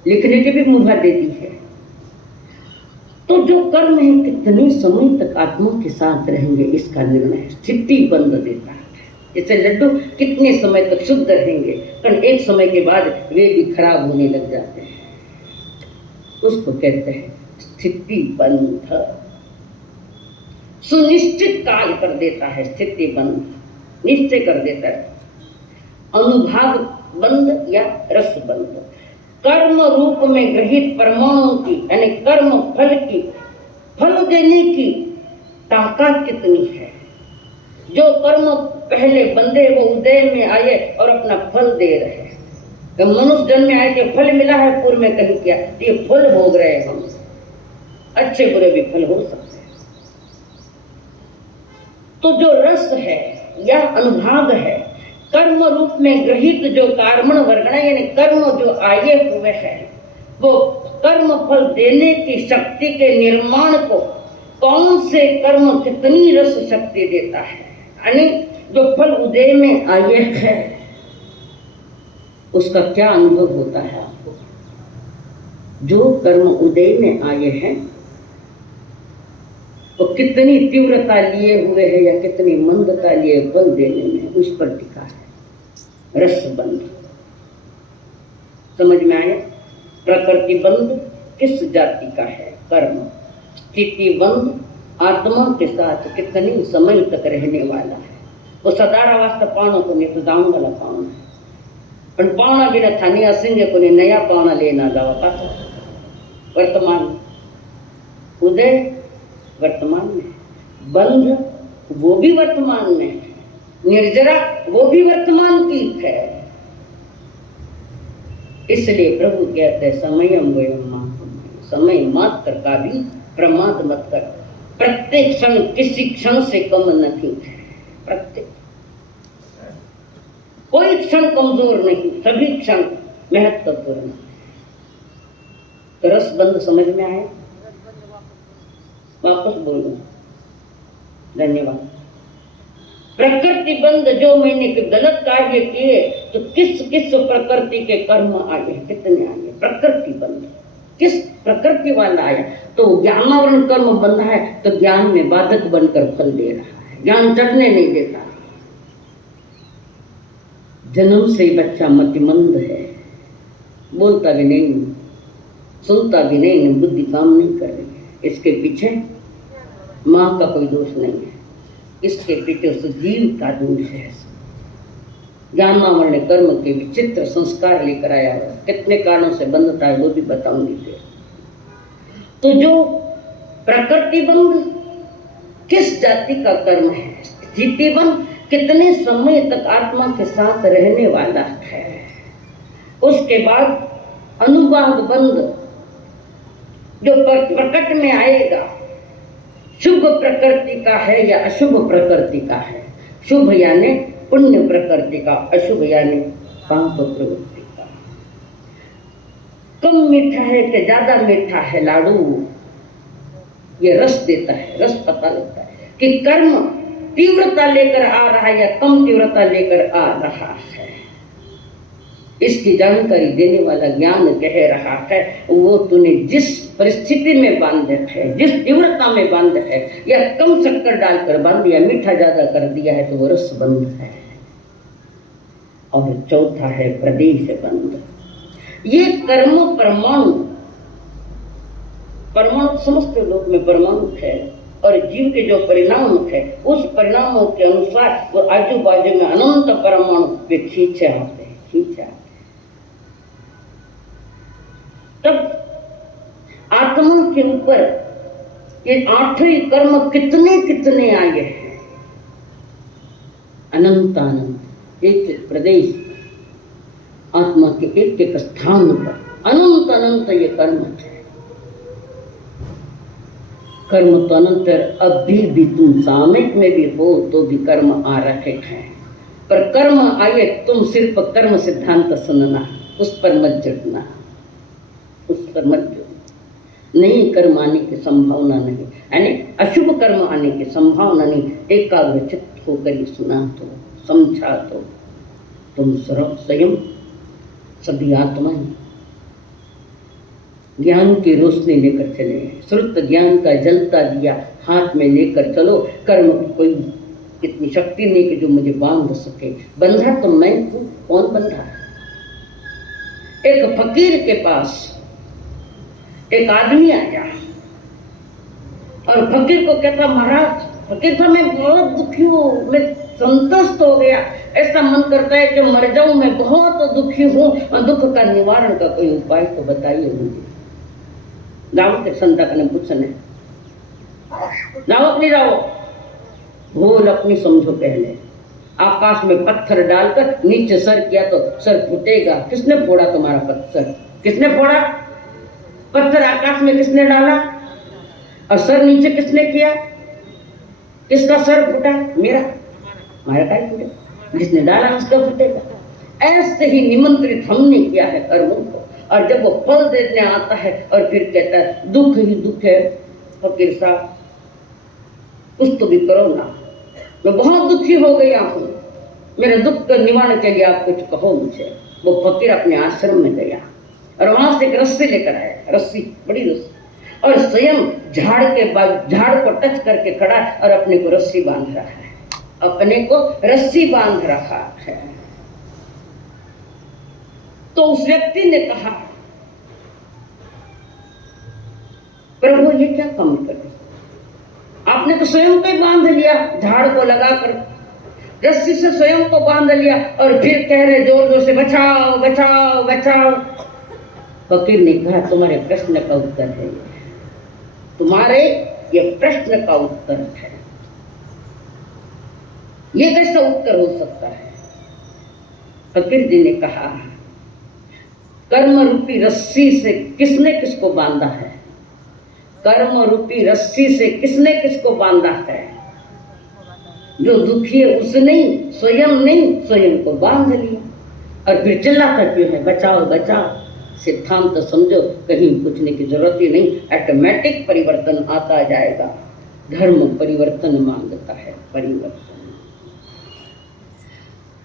लिखने की भी मुभा देती है। तो जो कर्म है कितने समय तक आत्मा के साथ रहेंगे, इसका निर्णय स्थिति बंध देता है। जैसे लड्डू कितने समय तक शुद्ध रहेंगे, पर एक समय के बाद वे भी खराब होने लग जाते हैं, उसको कहते हैं स्थिति बंध। सुनिश्चित काल कर देता है स्थिति बंध, निश्चय कर देता है। अनुभाग बंध या रस बंध, कर्म रूप में ग्रहित परमाणु की यानी कर्म फल की, फल देने की ताकत कितनी है। जो कर्म पहले बंधे वो उदय में आए और अपना फल दे रहे हैं। तो मनुष्य जन्म में आए के फल मिला है, पूर्व में कहीं क्या, ये फल भोग रहे हैं हम, अच्छे बुरे भी फल हो सकते हैं। तो जो रस है या अनुभाग है, कर्म रूप में ग्रहित जो कर्मण वर्गण यानी कर्म जो आए हुए हैं, वो कर्म फल देने की शक्ति के निर्माण को कौन से कर्म कितनी रस शक्ति देता है, यानी जो फल उदय में आए है उसका क्या अनुभव होता है आपको। जो कर्म उदय में आए हैं वो कितनी तीव्रता लिए हुए है या कितनी मंदता लिए फल देने में, उस पर टिका है रस बंध। समझ में आया? प्रकृति बंध किस जाति का है कर्म, स्थिति बंध आत्मा के साथ कितने समय तक रहने वाला है। वो सदारा वास्ते पावना को नहीं तो दाऊं वाला पावना है, पर पावना बिना थानी असिंगे को नहीं नया पावना लेना जावा पाता। वर्तमान उदय वर्तमान में, बंध वो भी वर्तमान में, निर्जरा वो भी वर्तमान की है। इसलिए प्रभु कहते हैं समयम वयम मातम, समय मात्र का भी प्रमाद मत कर। प्रत्येक क्षण किसी क्षण से कम नहीं है, प्रत्येक कोई क्षण कमजोर नहीं, सभी क्षण महत्वपूर्ण है। तो रस बंध समझ में आया? वापस बोलो, धन्यवाद। प्रकृति बंध जो मैंने गलत कार्य किए तो किस किस प्रकृति के कर्म आए, कितने आए, प्रकृति बंध। किस प्रकृति वाला आया, तो ज्ञानावरण कर्म बंधा है तो ज्ञान में बाधक बनकर फल दे रहा है, ज्ञान चढ़ने नहीं देता। जन्म से ही बच्चा मतिमंद है, बोलता भी नहीं, सुनता भी नहीं, बुद्धि काम नहीं कर रही है। इसके पीछे माँ का कोई दोष नहीं है, इसके पीछे उस जीव का दोष है। ज्ञानावरण कर्म के विचित्र संस्कार लेकर आया है, कितने कारणों से बंधता है वो भी बताऊंगी फिर। तो जो प्रकृति बंध किस जाति का कर्म है, स्थिति बंध कितने समय तक आत्मा के साथ रहने वाला है, उसके बाद अनुभाग बंध जो प्रकट में आएगा, शुभ प्रकृति का है या अशुभ प्रकृति का है, शुभ यानी पुण्य प्रकृति का, अशुभ यानी पाप प्रवृत्ति का। कम मीठा है कि ज्यादा मीठा है लाडू, ये रस देता है, रस पता लगता है कि कर्म तीव्रता लेकर आ रहा है या कम तीव्रता लेकर आ रहा है। इसकी जानकारी देने वाला ज्ञान कह रहा है वो तूने जिस परिस्थिति में बांध है, जिस तीव्रता में बांध है, या कम शक्कर डालकर बांध दिया, मीठा ज्यादा कर दिया है तो वो रस बंध है। और चौथा है प्रदेश बंध। ये कर्म परमाणु, परमाणु समस्त लोक में परमाणु है और जीव के जो परिणाम है उस परिणामों के अनुसार वो आजू बाजू में अनंत परमाणु पे खींचे आते हैं, खींचे आते। तब आत्मा के ऊपर ये आठवें कर्म कितने कितने आए हैं, अनंत अनंत, एक एक प्रदेश, आत्मा के एक एक स्थान पर अनंत अनंत ये कर्म है। कर्म तो अनंतर अभी भी तुम सामयिक में भी हो तो भी कर्म आ रहे हैं, पर कर्म आए तुम सिर्फ कर्म सिद्धांत सुनना, उस पर मत जुटना, उस पर मत जुटना। नहीं, कर्म आने की संभावना नहीं, यानी अशुभ कर्म आने की संभावना नहीं। एकाग्रचित्त होकर ही सुना तो, समझा तो तुम स्वयं सभी आत्मा ही ज्ञान की रोशनी लेकर चले, श्रुत ज्ञान का जलता दिया हाथ में लेकर चलो। कर्म की कोई इतनी शक्ति नहीं कि जो मुझे बांध सके, बंधा तो मैं हूं, कौन बंधा है? एक फकीर के पास एक आदमी आया और फकीर को कहता, महाराज, फकीर साहब मैं बहुत दुखी हूँ, मैं संतुष्ट हो गया, ऐसा मन करता है कि मर जाऊं, मैं बहुत दुखी हूँ, दुख का निवारण का कोई उपाय तो बताइए मुझे। जाओ के संतक ने पूछने, जाओ अपनी जाओ, भूल अपनी समझो। पहले आकाश में पत्थर डालकर नीचे सर किया तो सर फूटेगा। किसने फोड़ा तुम्हारा पत्थर? किसने फोड़ा पत्थर? आकाश में किसने डाला? और सर नीचे किसने किया? किसका सर फूटा? मेरा। हमारा का ही फूटेगा, जिसने डाला उसका फूटेगा। ऐसे ही निमंत्रित हमने किया है कर्मों को, और जब वो फल देने आता है और फिर कहता है दुख ही दुख है, फकीर साहब कुछ तो भी करो ना, मैं बहुत दुखी हो गया हूँ, मेरे दुख का निवारण के लिए आप कुछ कहो मुझे। वो फकीर अपने आश्रम में गया और वहां से एक रस्सी लेकर आया, रस्सी, बड़ी रस्सी, और स्वयं झाड़ को टच करके खड़ा और अपने को रस्सी बांध रहा है, अपने को रस्सी बांध रहा है। तो उस व्यक्ति ने कहा, प्रभु ये क्या काम करे, आपने तो स्वयं को बांध लिया, झाड़ को लगाकर रस्सी से स्वयं को बांध लिया और फिर कह रहे जोर जोर से बचाओ बचाओ बचाओ। फकीर ने कहा, तुम्हारे प्रश्न का उत्तर है, तुम्हारे ये प्रश्न का उत्तर है। ये कैसा उत्तर हो सकता है? फकीर जी ने कहा, कर्म रूपी रस्सी से किसने किसको बांधा है? कर्म रूपी रस्सी से किसने किसको बांधा है? जो दुखी है उसने स्वयं को बांध लिया। और फिर चिल्लाता क्यों है, बचाओ बचाओ? सिद्धांत तो समझो, कहीं पूछने की जरूरत ही नहीं, ऑटोमेटिक परिवर्तन आता जाएगा। धर्म परिवर्तन मांगता है, परिवर्तन।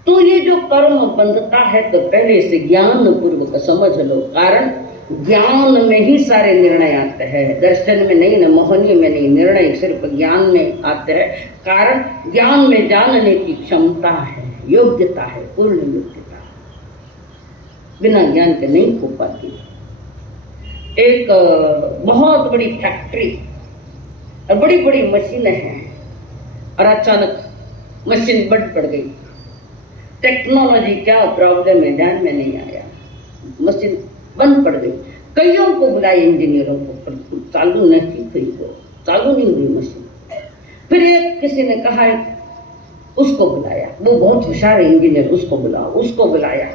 तो ये जो कर्म बंधता है तो पहले से ज्ञान पूर्वक समझ लो। कारण ज्ञान में ही सारे निर्णय आते हैं, दर्शन में नहीं, न मोहनी में नहीं, निर्णय सिर्फ ज्ञान में आते हैं। कारण ज्ञान में जानने की क्षमता है, योग्यता है, पूर्ण योग्यता है, बिना ज्ञान के नहीं हो पाती। एक बहुत बड़ी फैक्ट्री और बड़ी बड़ी मशीनें हैं और अचानक मशीन बंद पड़ गई। टेक्नोलॉजी क्या प्रॉब्लम है ध्यान में नहीं आया, मशीन बंद पड़ गई। कईयों को बुलाए इंजीनियरों को, पर चालू नहीं हुई, वो चालू नहीं हुई मशीन। फिर एक किसी ने कहा, उसको बुलाया, वो बहुत होशियार इंजीनियर, उसको बुलाओ, उसको बुलाया।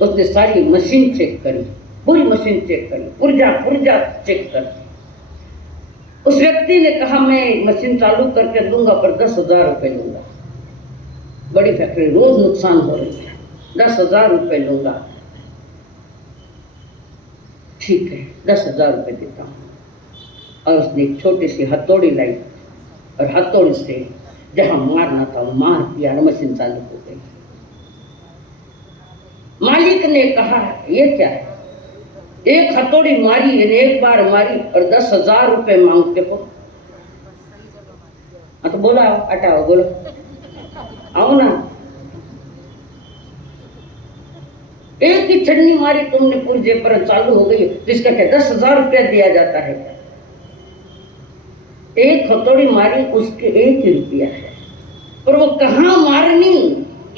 उसने सारी मशीन चेक करी, पूरी मशीन चेक करी, पुर्जा पुर्जा चेक कर। उस व्यक्ति ने कहा मैं मशीन चालू करके दूंगा पर 10,000 रुपये लूंगा। बड़ी फैक्ट्री, रोज नुकसान हो रही है, 10,000 रुपये लूंगा। ठीक है, 10,000 रुपये देता हूँ। और उसने एक छोटी सी हथौड़ी लाई और हथौड़ी से जहां मारना था मार दिया, मशीन चालू हो गई। मालिक ने कहा ये क्या है, एक हथौड़ी मारी, एक बार मारी और 10,000 रुपये मांगते हो। तो बोला हटाओ, बोलो आओ ना। एक ही छन्नी मारी तुमने पुर्जे पर, चालू हो गई, तो इसका क्या 10,000 रुपया दिया जाता है क्या? एक हथौड़ी मारी, उसके 1 ही रुपया है, और वो कहाँ मारनी,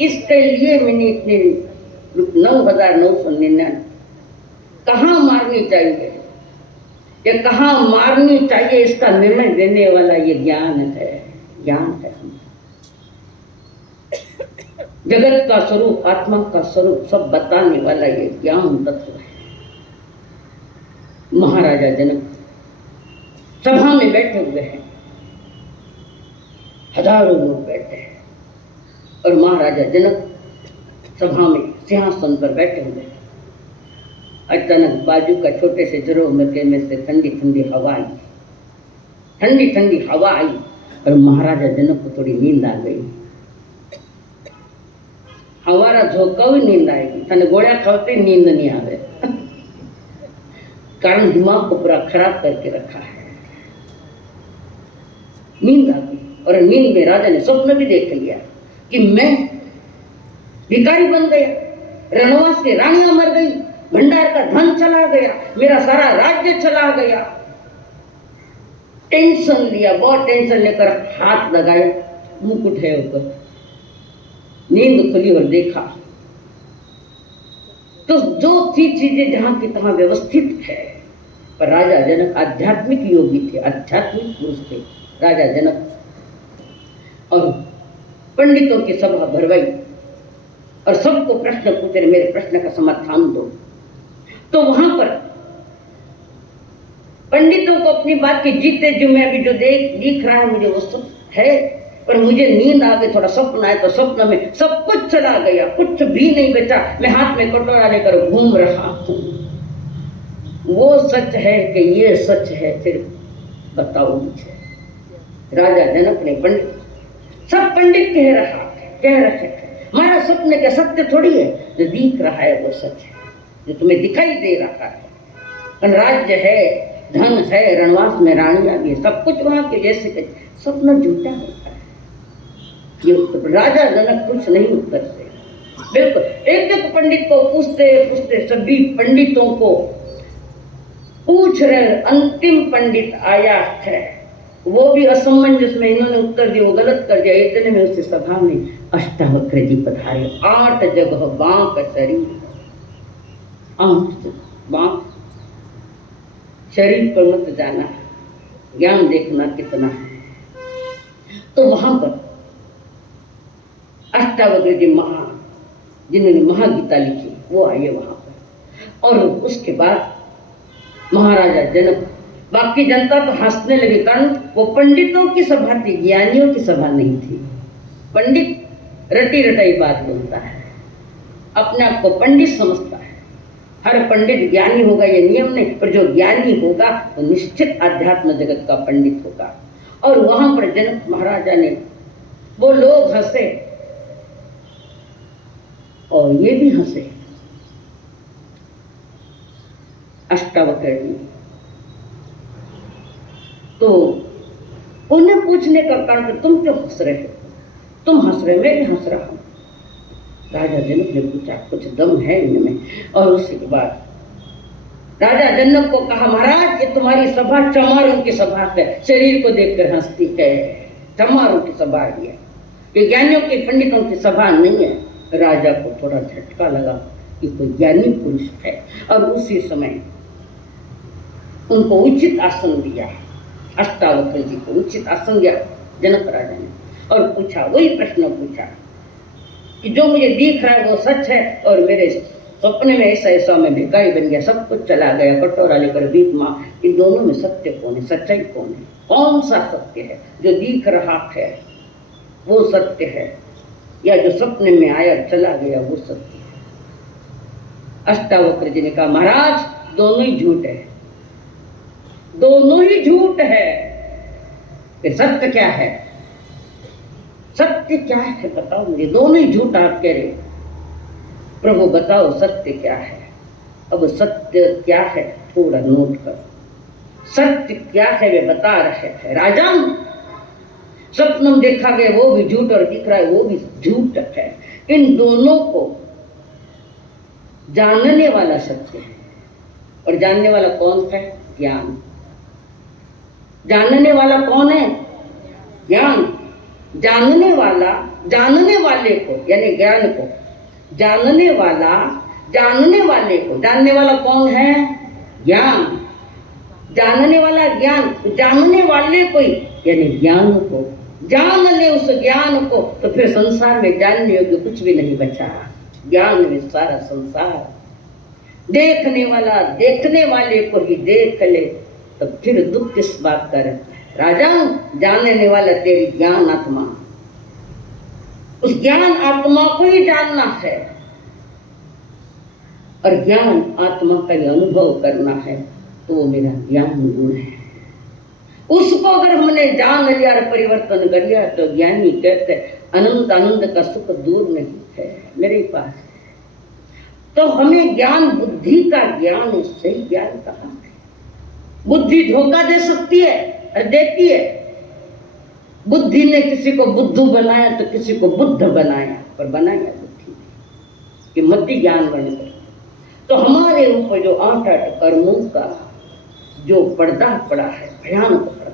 इसके लिए मैंने इतने 9,999 कहाँ मारनी चाहिए, या कहाँ मारनी चाहिए, इसका निर्णय देने वाला ये ज्ञान है। ज्ञान है जगत का स्वरूप, आत्मा का स्वरूप सब बताने वाला ये ज्ञान तत्व है। महाराजा जनक सभा में बैठे हुए हैं, हजारों लोग बैठे हैं, और महाराजा जनक सभा में सिंहासन पर बैठे हुए हैं। अचानक बाजू का छोटे से जरो मरके में से ठंडी ठंडी हवा आई, ठंडी ठंडी हवा आई, और महाराजा जनक को थोड़ी नींद आ गई। हमारा झोंका भी नींद आएगी, तने गोलियां खाते नींद नहीं आवे, कारण दिमाग को पूरा खराब करके रखा है। नींद आ गई, और नींद में राजा ने स्वप्न भी देख लिया कि मैं भिखारी बन गया, रणवास की रानियां मर गई, भंडार का धन चला गया, मेरा सारा राज्य चला गया। टेंशन लिया, बहुत टेंशन लेकर हाथ लगाया, मुकुट है ऊपर, नींद खुली और देखा तो जो थी चीजें जहां की तहां व्यवस्थित है। पर राजा जनक आध्यात्मिक योगी थे, आध्यात्मिक पुरुष थे राजा जनक, और पंडितों की सभा भरवाई और सबको प्रश्न पूछे, मेरे प्रश्न का समाधान दो। तो वहां पर पंडितों को अपनी बात की जीते जो मैं अभी जो दिख रहा है मुझे वो सब है, पर मुझे नींद आ गई, थोड़ा सपना है, तो सपना में सब कुछ चला गया, कुछ भी नहीं बचा, मैं हाथ में कटोरा लेकर घूम रहा हूं। वो सच है कि ये सच है, फिर बताओ मुझे। राजा जनक ने पंडित, सब पंडित कह रहे थे हमारा सपने के सत्य थोड़ी है, जो दिख रहा है वो सच है, जो तुम्हें दिखाई दे रहा है। राज्य है, धन है, रणवास में रानियां भी, सब कुछ वहां के जैसे सपना झूठा होता है। ये राजा जनक कुछ नहीं उत्तर से, बिल्कुल एक एक पंडित को पूछते पूछते सभी पंडितों को पूछ रहे, अंतिम पंडित आया है, वो भी असमंजस में इन्होंने उत्तर दिया, वो गलत कर दिया। इतने में उससे सभा में अष्टावक्र जी पधारे, 8 जगह बांक शरीर, 8 बांक शरीर पर मत जाना, ज्ञान देखना कितना है। तो वहां पर अष्टावक्र जी जिन्होंने महागीता लिखी वो आए वहां पर, और उसके बाद महाराजा जनक, बाकी जनता तो हंसने लगी, कारण वो पंडितों की सभा थी, ज्ञानियों की सभा नहीं थी। पंडित रटी रटाई बात बोलता है, अपने आप को पंडित समझता है, हर पंडित ज्ञानी होगा ये नियम नहीं, पर जो ज्ञानी होगा वो निश्चित आध्यात्म जगत का पंडित होगा। और वहां पर जनक महाराजा ने, वो लोग हंसे और ये भी हंसे, अष्टावक्र जी। तो उन्हें पूछने का कारण, तुम क्यों हंस रहे हो? तुम हंस रहे, मैं भी हंस रहा हूं। राजा जनक ने पूछा, कुछ दम है इनमें? और उसी के बाद राजा जनक को कहा, महाराज ये तुम्हारी सभा चमारों की सभा है, शरीर को देखकर हंसती है। चमारों की सभा है, ये ज्ञानियों के पंडितों की सभा नहीं है। राजा को थोड़ा झटका लगा कि कोई ज्ञानी पुरुष है, और उसी समय उनको उचित आसन दिया, अष्टावक्र जी को उचित आसन दिया जनक राजा ने, और पूछा, वही प्रश्न पूछा कि जो मुझे दिख रहा है वो सच है, और मेरे सपने में ऐसा ऐसा मैं भिखारी बन गया, सब कुछ चला गया, कटोरा लेकर भीख मांग, इन दोनों में सत्य कौन है, सच्चाई कौन है? कौन सा सत्य है? जो दिख रहा है वो सत्य है, या जो सपने में आया चला गया वो सत्य है? अष्टावक्र जी ने कहा, महाराज दोनों ही झूठ है, दोनों ही झूठ है। फिर सत्य क्या है? सत्य क्या है बताओ मुझे, दोनों ही झूठ आप कह रहे। प्रभु बताओ सत्य क्या है? अब सत्य क्या है थोड़ा नोट करो। सत्य क्या है वे बता रहे थे। राजन, सपन में देखा गया वो भी झूठ और दिख रहा है वो भी झूठ है। इन दोनों को जानने वाला सत्य है, और जानने वाला कौन है? ज्ञान। जानने वाला कौन है? ज्ञान। जानने वाला जानने वाले को, यानी ज्ञान को, जानने वाला जानने वाले को, जानने वाला कौन है? ज्ञान। जानने वाला ज्ञान, जानने वाले को यानी ज्ञान को जान ले, उस ज्ञान को, तो फिर संसार में जानने योग्य कुछ भी नहीं बचा। ज्ञान में सारा संसार। देखने वाला देखने वाले को ही देख ले, तो फिर दुख किस बात का रहता है? राजा, जानने वाला तेरी ज्ञान आत्मा, उस ज्ञान आत्मा को ही जानना है, और ज्ञान आत्मा का ही अनुभव करना है, तो वो मेरा ज्ञान गुण है। उसको अगर हमने जान लिया और परिवर्तन कर लिया, तो ज्ञानी कहते अनंत आनंद का सुख दूर नहीं है मेरे पास है। तो हमें ज्ञान, बुद्धि का ज्ञान, सही ज्ञान कहाँ है? बुद्धि धोखा दे सकती है और देती है। बुद्धि ने किसी को बुद्धू बनाया तो किसी को बुद्ध बनाया, पर बनाया बुद्धि ने कि मति ज्ञान बनकर। तो हमारे ऊपर जो 8 कर्मों का जो पर्दा पड़ा है, भयानक पर्दा,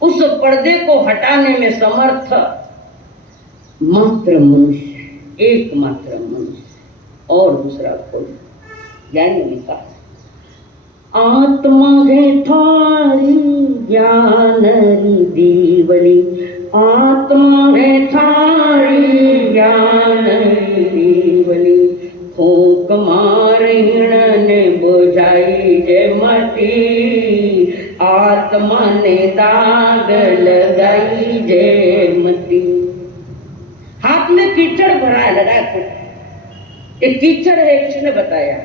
उस पर्दे को हटाने में समर्थ मात्र मनुष्य, एकमात्र मनुष्य, और दूसरा कोई। ज्ञानी ने कहा, आत्मा है थारी ज्ञान दीवली, आत्मा है थारी ज्ञान दीवली, फूंक मारण ने बुझाई जे मटी, आत्मा ने दाग लगाई जे मटी। हाथ में कीचड़ भरा लगा, ये कीचड़ है, किसने बताया?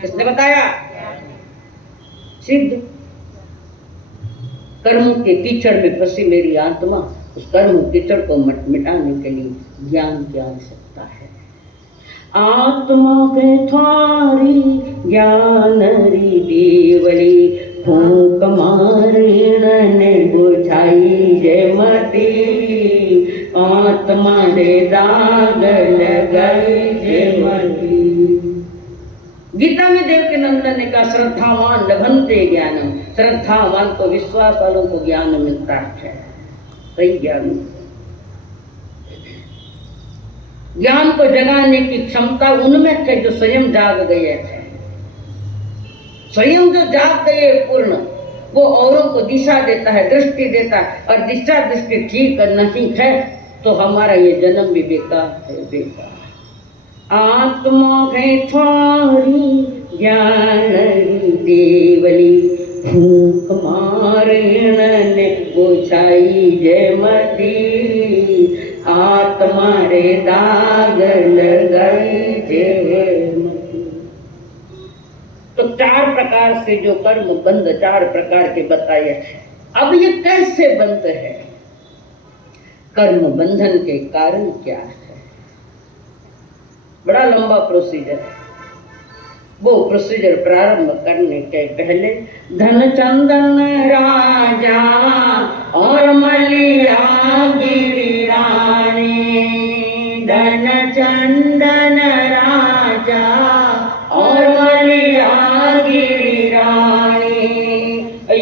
किसने बताया? सिद्ध। कर्म के कीचड़ में फंसी मेरी आत्मा, उस कर्म कीचड़ को मिटाने के लिए ज्ञान की आवश्यकता है। आत्मा के थारी ज्ञान दीवली, फूंक मारण ने बुझाई जे मटी, आत्मा ने दाग लगाई जे मटी। गीता में देवकी नंदन ने कहा, श्रद्धावान लभन्ते ज्ञानम, श्रद्धावान को, विश्वास वालों को ज्ञान मिलता है। सही ज्ञान, ज्ञान को जगाने की क्षमता उनमें है जो स्वयं जाग गए थे। स्वयं जो जाग गए पूर्ण, वो औरों को दिशा देता है, दृष्टि देता है, और दिशा दृष्टि ठीक नहीं है तो हमारा ये जन्म भी बेकार है, बेकार। आत्मा है थारी ज्ञान देवली, फूंक मारण ने बुझाई जे मटी, आत्मा रे दाग लगाई जे मटी। तो 4 प्रकार से जो कर्म बंध 4 प्रकार के बताए हैं। अब ये कैसे बंध है? कर्म बंधन के कारण क्या है? बड़ा लंबा प्रोसीजर है। वो प्रोसीजर प्रारंभ करने के पहले धनचंदन राजा और मलिया गिरिरानी, धनचंदन राजा और मलिया गिरिरानी,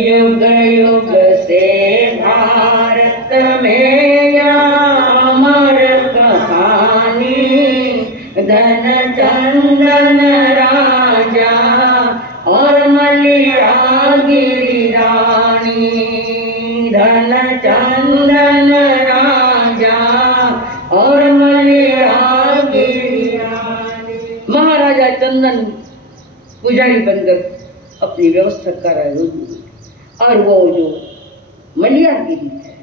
युग युग से भारत में अमर कहानी, धनचंदन राजा और मलिया गिरिरानी, धनचंदन राजा और मलिया गिरिरानी। महाराजा चंदन पुजारी बनकर अपनी व्यवस्था कर रहे और वो जो मलिया गिरी है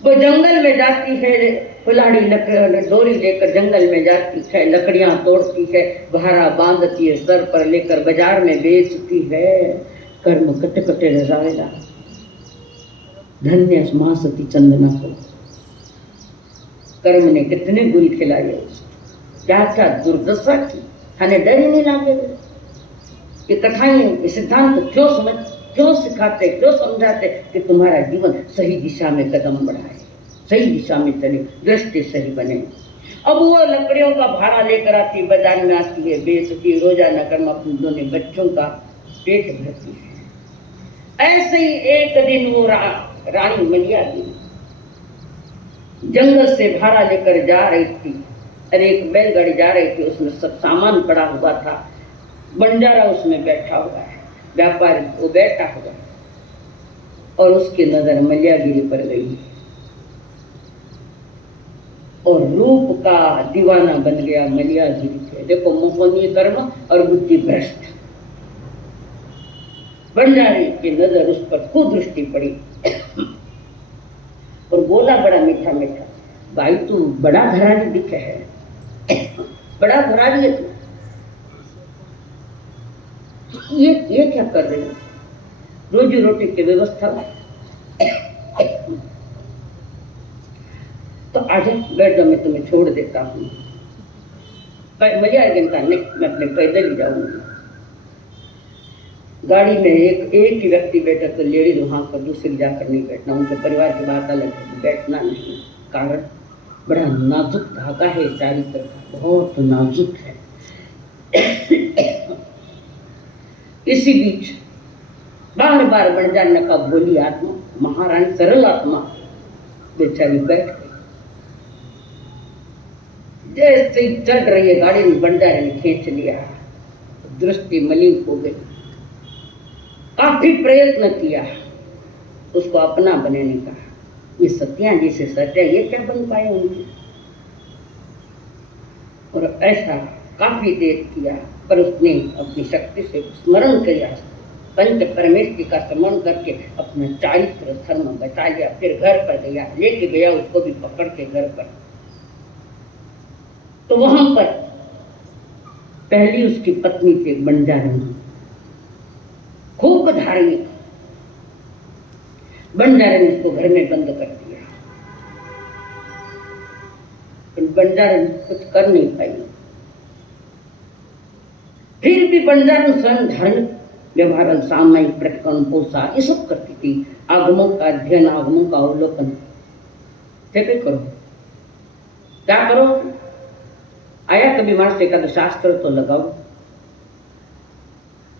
वो जंगल में जाती है, कुल्हाड़ी लकड़ी डोरी लेकर जंगल में जाती है, लकड़ियां तोड़ती है, भारा बांधती है, सर पर लेकर बाजार में बेचती है। कर्म कटे कटे रजाएगा। धन्य मां सती चंदना को, कर्म ने कितने गुल खिलाए, क्या क्या दुर्दशा की, हमें डर ही नहीं लागे। ये कथाएं, ये सिद्धांत क्यों सिखाते, क्यों समझाते कि तुम्हारा जीवन सही दिशा में कदम बढ़ाए, सही दिशा में चले, दृष्टि सही बने। अब वो लकड़ियों का भाड़ा लेकर आती, बाजार में आती है, बेचती, रोजाना कर्म अपने दोनों बच्चों का पेट भरती है। ऐसे ही एक दिन वो रानी मलिया गिरी जंगल से भाड़ा लेकर जा रही थी और एक बैलगाड़ी जा रही थी, उसमें सब सामान पड़ा हुआ था, बंजारा उसमें बैठा हुआ है, व्यापारी वो बैठा हुआ है और उसकी नजर मलियागिरी पर गई और रूप का दीवाना बन गया मलियागिरी से। देखो, मोहनीय कर्म और बुद्धि भ्रष्ट। बंजारे की नजर उस पर कुदृष्टि पड़ी और बोला बड़ा मीठा मीठा, भाई तू बड़ा घराड़ी दिखे है, बड़ा घराड़ी है तू, ये क्या कर रही है, रोजी रोटी की व्यवस्था। तो आज बैठ जाओ, मैं तुम्हें छोड़ देता हूँ। मलिया गिनता नहीं, मैं अपने पैदल ही जाऊंगी। गाड़ी में एक ही व्यक्ति बैठा तो लेडीज वहां पर, दूसरी जाकर नहीं बैठना, उनके परिवार की बात अलग है, बैठना नहीं। कारण बड़ा नाजुक धागा है, चारित्र का बहुत नाजुक है। इसी बीच बार बार बंजारने का भोली आत्मा, महारानी सरल आत्मा बेचारी बैठ गई। जैसे चढ़ रही है गाड़ी में, बंजारे ने खींच लिया, दृष्टि मलिन हो गई। काफी प्रयत्न किया उसको अपना बनाने का, ये सत्या जैसे सत्या ये क्या बन पाए उनके, और ऐसा काफी देर किया, पर उसने अपनी शक्ति से स्मरण किया, पंच परमेश्वरी का स्मरण करके अपना चारित्र धर्म बचा लिया। फिर घर पर गया, लेके गया उसको भी पकड़ के घर पर। तो वहां पर पहली उसकी पत्नी थी बंजारन, खूब धार्मिक। बंजारन ने उसको घर में बंद कर दिया, बंजारन कुछ कर नहीं पाई। फिर भी बंजारन स्वयं धार्मिक व्यवहार, सामायिक प्रतिक्रम, पोषा ये सब करती थी। आगमों का अध्ययन, आगमों का अवलोकन कैसे करो, क्या करो, आया कभी मार्च का शास्त्र तो लगाओ।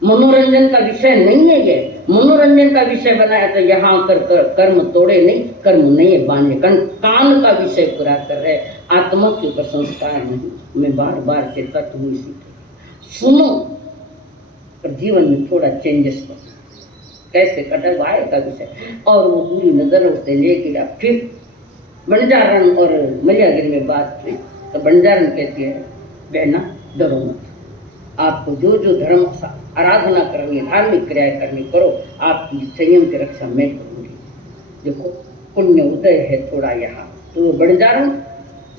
मनोरंजन का विषय नहीं है ये, मनोरंजन का विषय बनाया तो यहाँ कर्म तोड़े नहीं, कर्म नहीं बांधे, कान का विषय पूरा कर रहे, आत्मा के ऊपर संस्कार नहीं। मैं बार बार चेतत हूँ इसी के, सुनो पर जीवन में थोड़ा चेंजेस करो, कैसे कटवाए का विषय। और वो पूरी नजर उससे ले गया। फिर बंजारन और मलियागिरी में बात हुई तो बंजारन कहती है, बहना डरो मत, आपको जो जो धर्म आराधना करनी, धार्मिक क्रियाएं करनी करो, आपकी संयम की रक्षा मैं करूँगी। देखो पुण्य उदय है थोड़ा यहाँ। तो वो बंजारन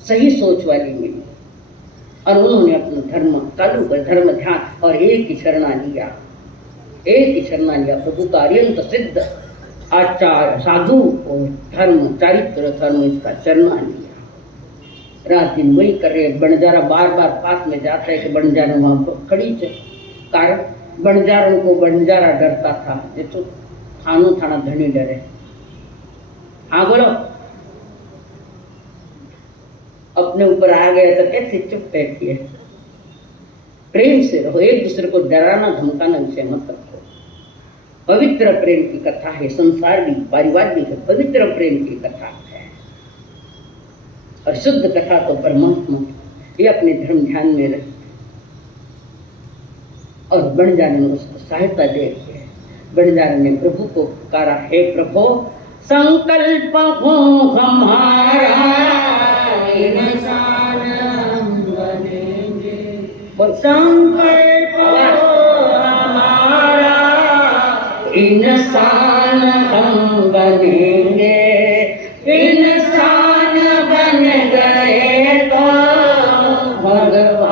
सही सोच वाली मिली और उन्होंने अपना धर्म चालू कर, धर्म ध्यान, और एक ही शरणा लिया, एक ही शरणा लिया प्रभु का अत्यंत सिद्ध आचार्य साधु और धर्म चारित्र धर्म, इसका शरणा लिया। रात दिन वही कर रहे। बंजारा बार बार पास में जाता है कि बंजारा वहाँ खड़ी है, कारण बंजारों को बंजारा डरता था, ये तो थानो थाना धनी डरे। हाँ बोलो, अपने ऊपर आ गया तो कैसे चुप बैठिए, प्रेम से रहो, एक दूसरे को डराना धमकाना उसे मत रखो। पवित्र प्रेम की कथा है, संसार भी पारिवारिक है, पवित्र प्रेम की कथा है और शुद्ध कथा तो परमात्मा, ये अपने धर्म ध्यान में रहे। और बंजारे ने उसको सहायता दे के बंजारे ने प्रभु को पुकारा, हे प्रभु संकल्प हो हमारा इंसान हम बनेंगे, संकल्प हो हमारा इंसान